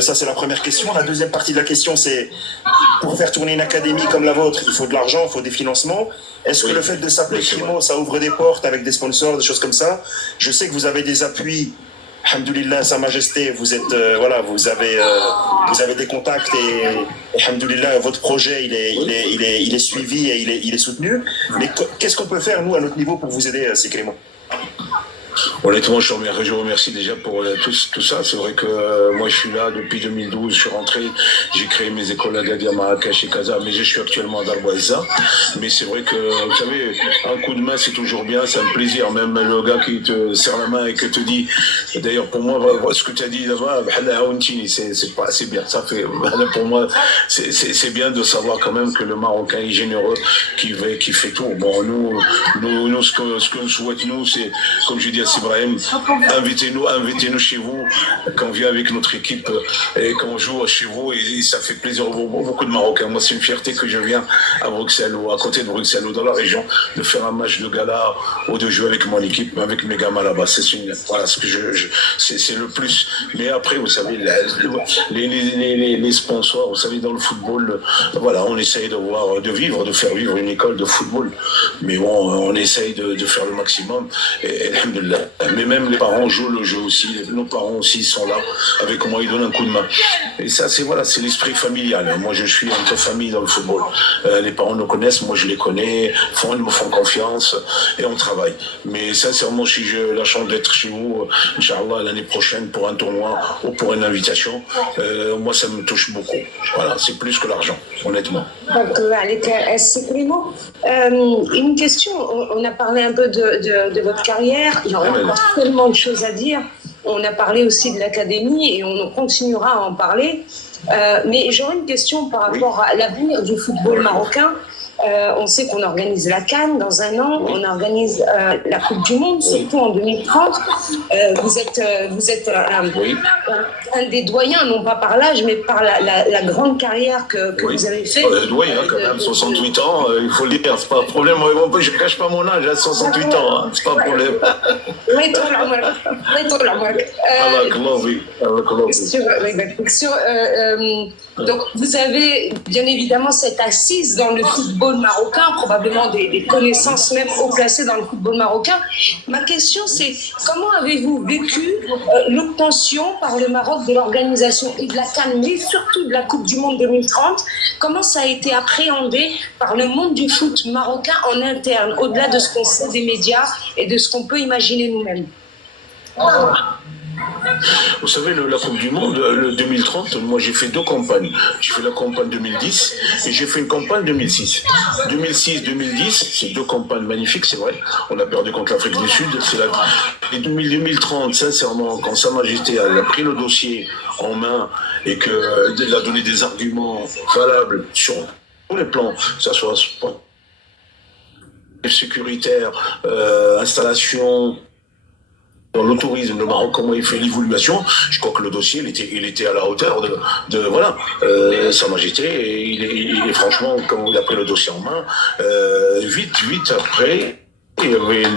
Ça, c'est la première question. La deuxième partie de la question, c'est pour faire tourner une académie comme la vôtre, il faut de l'argent, il faut des financements. Est-ce que le fait de s'appeler Crimo, ça ouvre des portes avec des sponsors, des choses comme ça? Je sais que vous avez des appuis. Alhamdoulilah, Sa Majesté, vous êtes vous avez des contacts et alhamdoulilah, votre projet il est suivi et il est soutenu. Mais qu'est-ce qu'on peut faire nous à notre niveau pour vous aider, Crimo? Honnêtement, je vous remercie déjà pour tout ça. C'est vrai que moi, je suis là depuis 2012. Je suis rentré, j'ai créé mes écoles à Gadir, Marrakech et Casa, mais je suis actuellement à Darboisa. Mais c'est vrai que, vous savez, un coup de main, c'est toujours bien, c'est un plaisir. Même le gars qui te serre la main et que te dit, d'ailleurs, pour moi, ce que tu as dit là-bas, c'est bien. Ça fait, pour moi, c'est bien de savoir quand même que le Marocain est généreux, qui fait tout. Bon, nous, ce que nous souhaitons, nous, c'est, comme je dis à Sibra, Brahim, invitez-nous chez vous, quand on vient avec notre équipe et qu'on joue chez vous, et ça fait plaisir pour beaucoup de Marocains. Moi, c'est une fierté que je viens à Bruxelles ou à côté de Bruxelles ou dans la région de faire un match de gala ou de jouer avec mon équipe, avec mes gamins là-bas. Voilà ce que c'est le plus. Mais après, vous savez, les sponsors, vous savez, dans le football, voilà, on essaye de faire vivre une école de football. Mais bon, on essaye de faire le maximum. Et mais même les parents jouent le jeu aussi. Nos parents aussi sont là avec moi, ils donnent un coup de main. Et ça, c'est l'esprit familial. Moi, je suis entre famille dans le football. Les parents nous connaissent, moi je les connais, ils me font confiance et on travaille. Mais sincèrement, si j'ai la chance d'être chez vous, Inch'Allah, l'année prochaine pour un tournoi ou pour une invitation, moi ça me touche beaucoup. Voilà, c'est plus que l'argent, honnêtement. Une question, on a parlé un peu de votre carrière, il y aura encore tellement de choses à dire. On a parlé aussi de l'académie et on continuera à en parler. Mais j'aurais une question par rapport à l'avenir du football marocain. On sait qu'on organise la CAN dans un an, on organise la Coupe du Monde, surtout en 2030. Vous êtes un des doyens, non pas par l'âge, mais par la grande carrière que vous avez fait. Doyen, quand même, 68 ans, il faut le dire, c'est pas un problème. Moi, je ne cache pas mon âge, à 68 ans, hein, c'est pas un problème. Donc, vous avez bien évidemment cette assise dans le football marocain, probablement des connaissances même haut placées dans le football marocain. Ma question, c'est comment avez-vous vécu l'obtention par le Maroc de l'organisation et de la CAN, mais surtout de la Coupe du Monde 2030? Comment ça a été appréhendé par le monde du foot marocain en interne, au-delà de ce qu'on sait des médias et de ce qu'on peut imaginer nous-mêmes? Vous savez, la Coupe du Monde, le 2030, moi j'ai fait deux campagnes. J'ai fait la campagne 2010 et j'ai fait une campagne 2006. 2006-2010, c'est deux campagnes magnifiques, c'est vrai. On a perdu contre l'Afrique du Sud. Et 2030, sincèrement, quand Sa Majesté a pris le dossier en main et qu'elle a donné des arguments valables sur tous les plans, que ce soit sécuritaire, installation, dans le tourisme, le Maroc, comment il fait l'évaluation, je crois que le dossier, il était à la hauteur de Sa Majesté, et franchement, quand il a pris le dossier en main, vite après, il y avait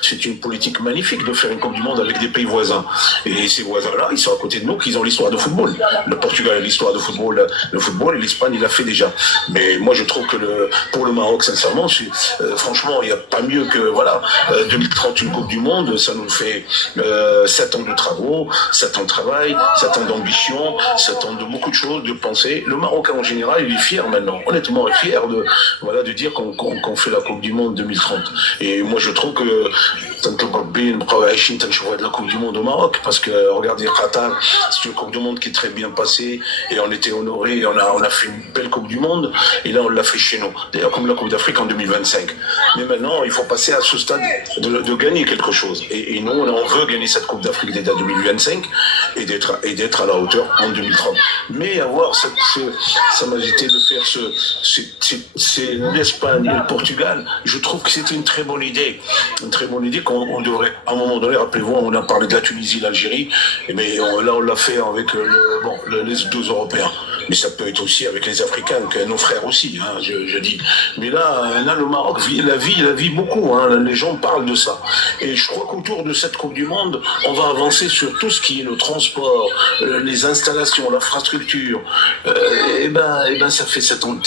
c'est une politique magnifique de faire une Coupe du Monde avec des pays voisins. Et ces voisins-là, ils sont à côté de nous, qu'ils ont l'histoire de football. Le Portugal a l'histoire de football, le football, et l'Espagne, il l'a fait déjà. Mais moi, je trouve que pour le Maroc, sincèrement, franchement, il n'y a pas mieux que, 2030, une Coupe du Monde, ça nous fait 7 ans de travaux, 7 ans de travail, 7 ans d'ambition, 7 ans de beaucoup de choses, de pensée. Le Marocain, en général, il est fier maintenant. Honnêtement, il est fier de dire qu'on fait la Coupe du Monde 2030. Et moi, je trouve que de la Coupe du Monde au Maroc, parce que regardez, Qatar, c'est une Coupe du Monde qui est très bien passée et on était honorés, et on a fait une belle Coupe du Monde, et là on l'a fait chez nous. D'ailleurs, comme la Coupe d'Afrique en 2025. Mais maintenant, il faut passer à ce stade de gagner quelque chose. Et nous, on veut gagner cette Coupe d'Afrique dès 2025 et d'être à la hauteur en 2030. Mais avoir Sa Majesté de faire c'est l'Espagne et le Portugal, je trouve que c'est une très bonne idée. Une très bonne idée qu'on devrait, à un moment donné, rappelez-vous, on a parlé de la Tunisie, l'Algérie, mais là on l'a fait avec les deux Européens. Mais ça peut être aussi avec les Africains, nos frères aussi, hein, je dis. Mais là, le Maroc la vit beaucoup, hein, les gens parlent de ça. Et je crois qu'autour de cette Coupe du Monde, on va avancer sur tout ce qui est le transport, les installations, l'infrastructure. Ça fait 7 ans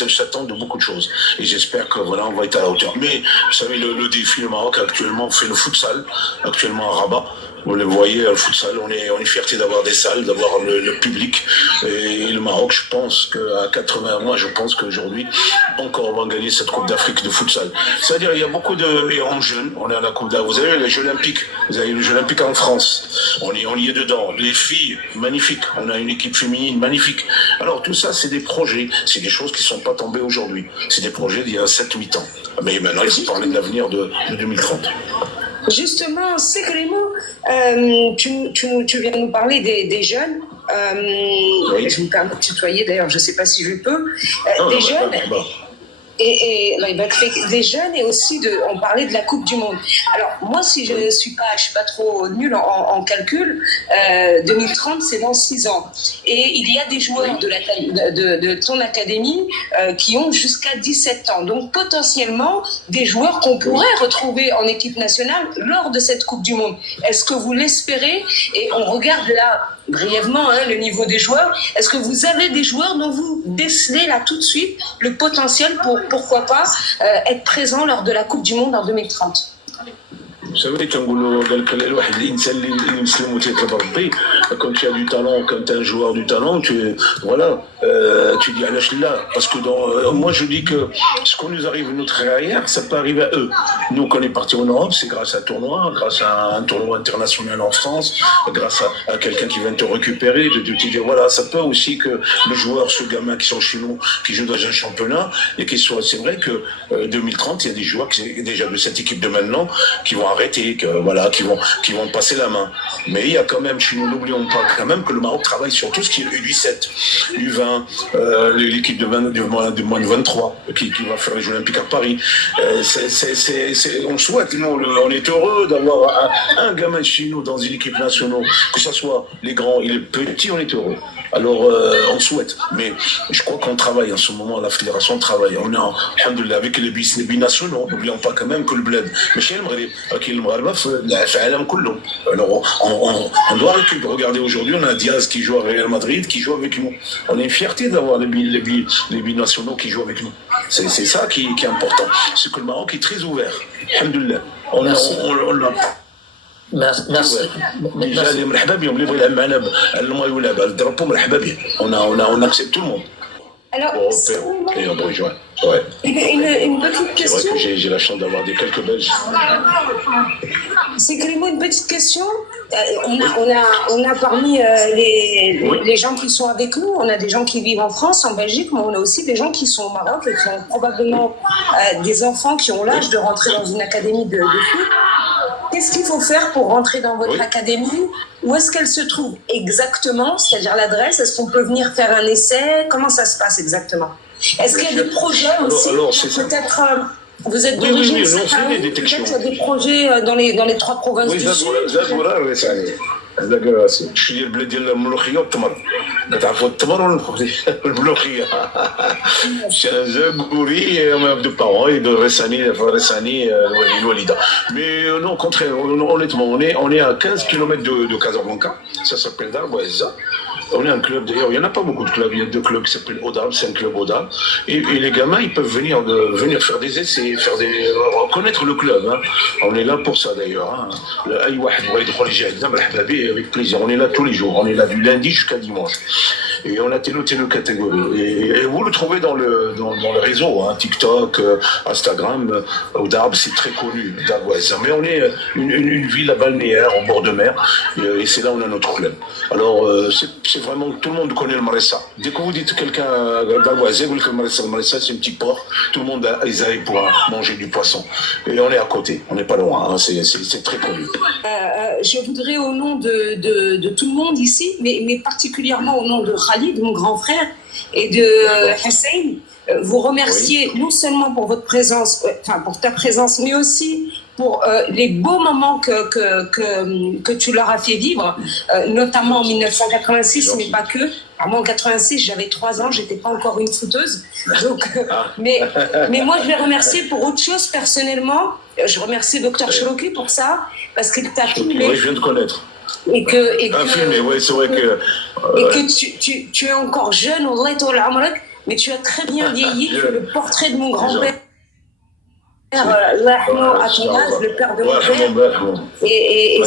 de beaucoup de choses. Et j'espère que on va être à la hauteur. Mais vous savez, le défi, le Maroc actuellement fait le futsal, actuellement à Rabat. Vous le voyez, le futsal, on est fierté d'avoir des salles, d'avoir le public. Et le Maroc, je pense qu'à 80 mois, je pense qu'aujourd'hui, encore on va gagner cette Coupe d'Afrique de futsal. C'est-à-dire, il y a beaucoup et en jeunes, on est à la Coupe d'Afrique. Vous avez les Jeux Olympiques, vous avez les Jeux Olympiques en France. On y est dedans. Les filles, magnifique. On a une équipe féminine magnifique. Alors tout ça, c'est des projets, c'est des choses qui ne sont pas tombées aujourd'hui. C'est des projets d'il y a 7-8 ans. Mais maintenant, il faut parler de l'avenir de 2030. Justement, Sekrimo, tu viens nous parler des jeunes. Oui. Je me permets de tutoyer, d'ailleurs, je ne sais pas si je peux. Des jeunes. et là, il va créer des jeunes et aussi on parlait de la Coupe du Monde. Alors moi, si je suis pas trop nulle en calcul, 2030 c'est dans 6 ans et il y a des joueurs de ton académie qui ont jusqu'à 17 ans. Donc potentiellement des joueurs qu'on pourrait retrouver en équipe nationale lors de cette Coupe du Monde. Est-ce que vous l'espérez? Et on regarde là brièvement le niveau des joueurs. Est-ce que vous avez des joueurs dont vous décelez là tout de suite le potentiel pour, pourquoi pas, être présent lors de la Coupe du Monde en 2030? Vous savez, تنقولوا قال الواحد الانسان اللي مسلم وتيقرب ربي quand tu as du talent, quand tu es un joueur du talent, tu dis علاش لا parce que moi je dis que ce qu'on nous arrive notre carrière, ça peut arriver à eux. Nous quand on est parti en Europe, c'est grâce à un tournoi, grâce à un tournoi international en France, grâce à quelqu'un qui vient te récupérer, de te dire voilà, ça peut aussi que le joueur, ce gamin qui sont chez nous, qui joue dans un championnat et qui soit, c'est vrai que 2030, il y a des joueurs qui, déjà de cette équipe de maintenant qui vont arrêter, qui vont passer la main. Mais il y a quand même chez nous, n'oublions pas quand même que le Maroc travaille sur tout ce qui est U17, U20, l'équipe de moins de 23 qui va faire les Jeux Olympiques à Paris. On souhaite, on est heureux d'avoir un gamin chez nous dans une équipe nationale, que ce soit les grands et les petits, on est heureux. Alors on souhaite, mais je crois qu'on travaille en ce moment, la fédération travaille. On est alhamdoulilah avec les binationaux, n'oublions pas quand même que le bled, mais chez le Maghreb, alors on doit regarder aujourd'hui, on a Diaz qui joue à Real Madrid, qui joue avec nous. On est une fierté d'avoir les binationaux qui jouent avec nous. C'est ça qui est important. C'est que le Maroc est très ouvert. Alhamdoulilah. On a Merci. déjà اللي مرحبا بهم اللي بغى يلعب معنا الماء يلعب على الدرابو مرحبا به. On accepte tout le monde. Alors, Et on peut rejoindre. Ouais. une petite C'est vrai question. que j'ai la chance d'avoir quelques Belges. C'est Clément, une petite question. On a parmi les gens qui sont avec nous, on a des gens qui vivent en France, en Belgique, mais on a aussi des gens qui sont au Maroc et qui ont probablement des enfants qui ont l'âge de rentrer dans une académie de foot. Qu'est-ce qu'il faut faire pour rentrer dans votre académie? Où est-ce qu'elle se trouve exactement? C'est-à-dire l'adresse? Est-ce qu'on peut venir faire un essai? Comment ça se passe exactement? Est-ce qu'il y a des projets aussi? Peut-être vous êtes d'origine sahraoui, peut-être qu'il y a des projets dans les 3 provinces du Sud. شو ديال البلاد ديال الملوخيه والتمر كتعرفوا التمر والملوخيه زاكوري دو بارون دو رساني الوالده mais non au contraire honnêtement on est à 15 km de Casablanca, ça s'appelle Dar Bouazza. On est un club, d'ailleurs, il n'y en a pas beaucoup de clubs, il y a 2 clubs qui s'appellent Odal, c'est un club Odal. Et les gamins, ils peuvent venir faire des essais, connaître le club. Hein. On est là pour ça d'ailleurs. Hein. Avec plaisir, on est là tous les jours, on est là du lundi jusqu'à dimanche. Et on a telle catégorie. Et vous le trouvez dans le réseau, hein, TikTok, Instagram, Odal, c'est très connu, Darboise. Mais on est une ville à balnéaire, en bord de mer, et c'est là où on a notre club. Alors, c'est vraiment, tout le monde connaît le Marissa. Dès que vous dites quelqu'un d'Arboise, vous dites que le Marissa, c'est un petit port, tout le monde ils arrivent pour manger du poisson. Et on est à côté, on n'est pas loin, hein, c'est très connu. Je voudrais au nom de tout le monde ici, mais particulièrement au nom de Khalid, mon grand frère, et de Hussein, vous remercier non seulement pour votre présence, enfin pour ta présence, mais aussi pour les beaux moments que tu leur as fait vivre, notamment en 1986, mais pas que. Alors moi en 86, j'avais 3 ans, j'étais pas encore une footeuse. Donc, mais moi je les remercier pour autre chose personnellement. Je remercie Dr Chourouki pour ça, parce qu'il t'a filmé. Oui, je viens de connaître. Et que ouais, c'est vrai que. Et que tu es encore jeune, mais tu as très bien vieilli. Le portrait de mon grand-père. À ton âge, le père de mon père, et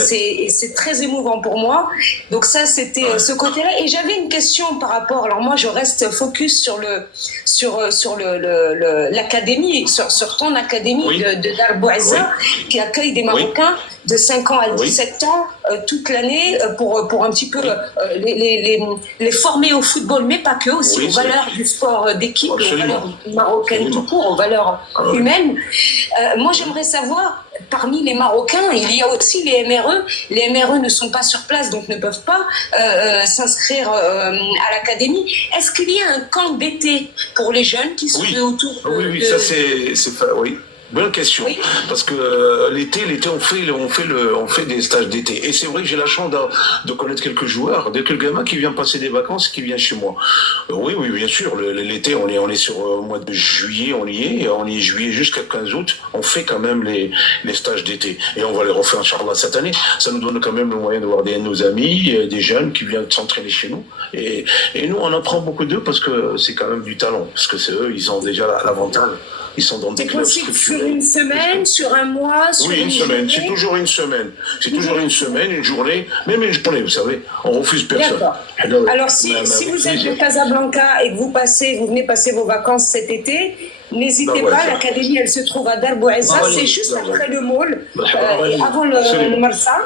c'est très émouvant pour moi. Donc ça, c'était ce côté-là. Et j'avais une question par rapport. Alors moi, je reste focus sur l'académie, sur ton académie de Dar Bouazza, qui accueille des Marocains de 5 ans à 17 ans toute l'année pour un petit peu les former au football, mais pas que, aussi aux valeurs du sport d'équipe, aux valeurs marocaines tout court, aux valeurs humaines. Moi, j'aimerais savoir parmi les Marocains, il y a aussi les MRE. Les MRE ne sont pas sur place, donc ne peuvent pas s'inscrire à l'académie. Est-ce qu'il y a un camp d'été pour les jeunes qui sont autour de... Oui, ça c'est oui. Bonne question, Oui. parce que l'été, on fait des stages d'été. Et c'est vrai que j'ai la chance de connaître quelques joueurs, quelques gamins qui viennent passer des vacances, qui viennent chez moi. Oui, bien sûr. L'été, on est sur le mois de juillet, on y est juillet jusqu'à 15 août. On fait quand même les stages d'été. Et on va les refaire, Inch'Allah, cette année. Ça nous donne quand même le moyen de voir nos amis, des jeunes qui viennent s'entraîner chez nous. Et nous, on apprend beaucoup d'eux parce que c'est quand même du talent. Parce que c'est eux, ils ont déjà l'avantage. Ils sont dans des clubs possible sur structurés. une semaine, sur un mois, sur Oui, une semaine. journée? C'est toujours une semaine. C'est toujours une semaine, une journée. Même une journée, vous savez. On refuse personne. D'accord. Alors, si vous êtes de Casablanca et que vous venez passer vos vacances cet été, n'hésitez pas. L'académie, elle se trouve à Darbouazza. C'est juste après le mall, et avant le Marsa.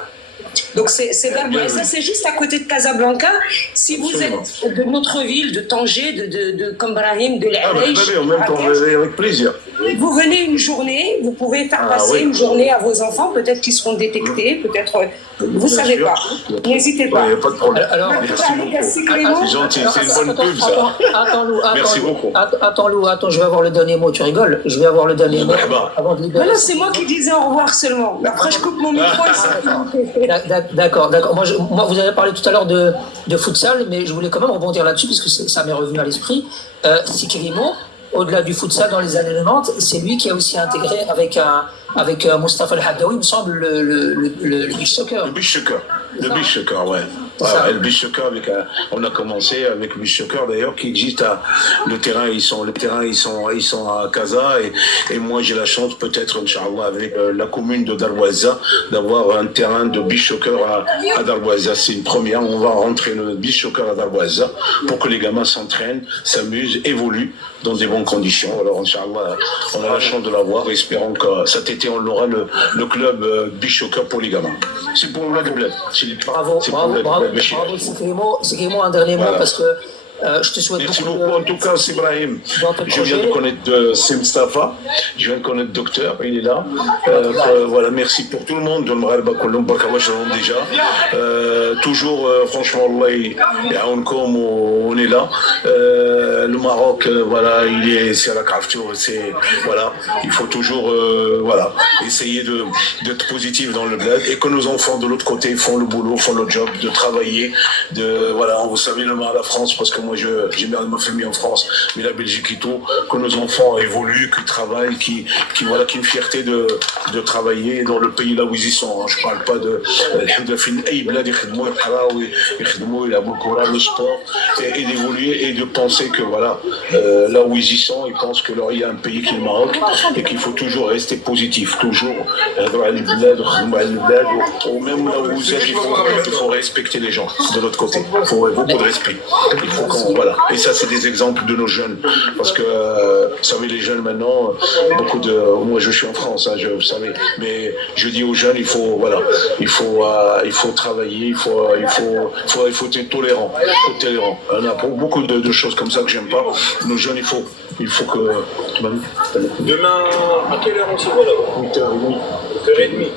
Donc c'est Darbouazza, c'est juste à côté de Casablanca. Si vous êtes de notre ville, de Tanger, de Kambrahim, de l'Aïch, en même temps, avec plaisir. vous venez une journée, vous pouvez faire passer une journée à vos enfants, peut-être qu'ils seront détectés, peut-être, vous ne savez pas. N'hésitez pas. Il n'y a pas de problème. Alors, C'est gentil, c'est une bonne pub, ça. Merci beaucoup. Attends, Lou, je vais avoir le dernier mot. Tu rigoles? Je vais avoir le dernier mot avant de libérer. Non, c'est moi qui disais au revoir seulement. Après, je coupe mon micro. D'accord. Moi, vous avez parlé tout à l'heure de futsal, mais je voulais quand même rebondir là-dessus, puisque ça m'est revenu à l'esprit. Sikirimo, au-delà du futsal dans les années 90, c'est lui qui a aussi intégré avec Mustafa El-Haddaoui, il me semble, le beach soccer. Le beach soccer, ouais. Le beach soccer on a commencé avec le beach soccer d'ailleurs qui existe les terrains ils sont à Casa et moi j'ai la chance peut-être Inch'Allah avec la commune de Darbouazza d'avoir un terrain de beach soccer à Darbouazza. C'est une première, on va rentrer le beach soccer à Darbouazza pour que les gamins s'entraînent, s'amusent, évoluent dans des bonnes conditions. Alors Inch'Allah, on a la chance de l'avoir, espérons que cet été on aura le club beach soccer pour les gamins. C'est pour le bled. Bravo, Sikirimo, un dernier mot, parce que je te souhaite Merci beaucoup. beaucoup. En tout cas, Ibrahim, je viens de connaître Mustafa, je viens de connaître Docteur, il est là. Voilà, merci pour tout le monde. Déjà. Toujours, franchement, on est là. Le Maroc, voilà, c'est à la capture. Voilà, il faut toujours essayer d'être positif dans le bled et que nos enfants de l'autre côté font le boulot, font le job, de travailler. Vous savez, la France, parce que moi j'ai merdé ma famille en France, mais la Belgique et tout, que nos enfants évoluent, qu'ils travaillent, qui une fierté de travailler dans le pays là où ils y sont. Je parle pas de le sport et d'évoluer et de penser que là où ils y sont, ils pensent que il y a un pays qui est le Maroc et qu'il faut toujours rester positif, toujours ou même là où vous êtes, il faut respecter les gens de l'autre côté. Il faut beaucoup de respect. Il faut et ça c'est des exemples de nos jeunes parce que vous savez les jeunes maintenant moi je suis en France vous savez, mais je dis aux jeunes il faut travailler, il faut être tolérant, on a beaucoup de choses comme ça que j'aime pas. Nos jeunes il faut que Demain, à quelle heure on se voit là-bas? 8h30.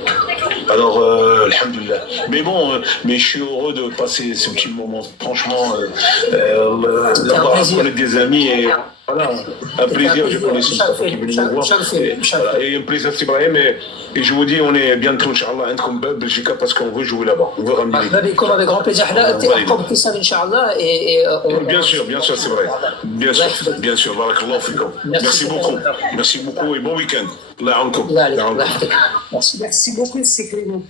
Alors, alhamdoulilah. Mais bon, mais je suis heureux de passer ce petit moment. Franchement, d'avoir connaître des amis et voilà, un plaisir. Je connais Mustafa qui est venu me voir. Et un plaisir, c'est Ibrahim. Et je vous dis, on est bientôt, Inch'Allah, comme Belgique parce qu'on veut jouer là-bas. On veut ramener. Comme avec grand plaisir. Bien sûr, c'est vrai. Bien sûr. Barakallahu fikum. Merci beaucoup et bon week-end. Merci beaucoup, Sikirimo.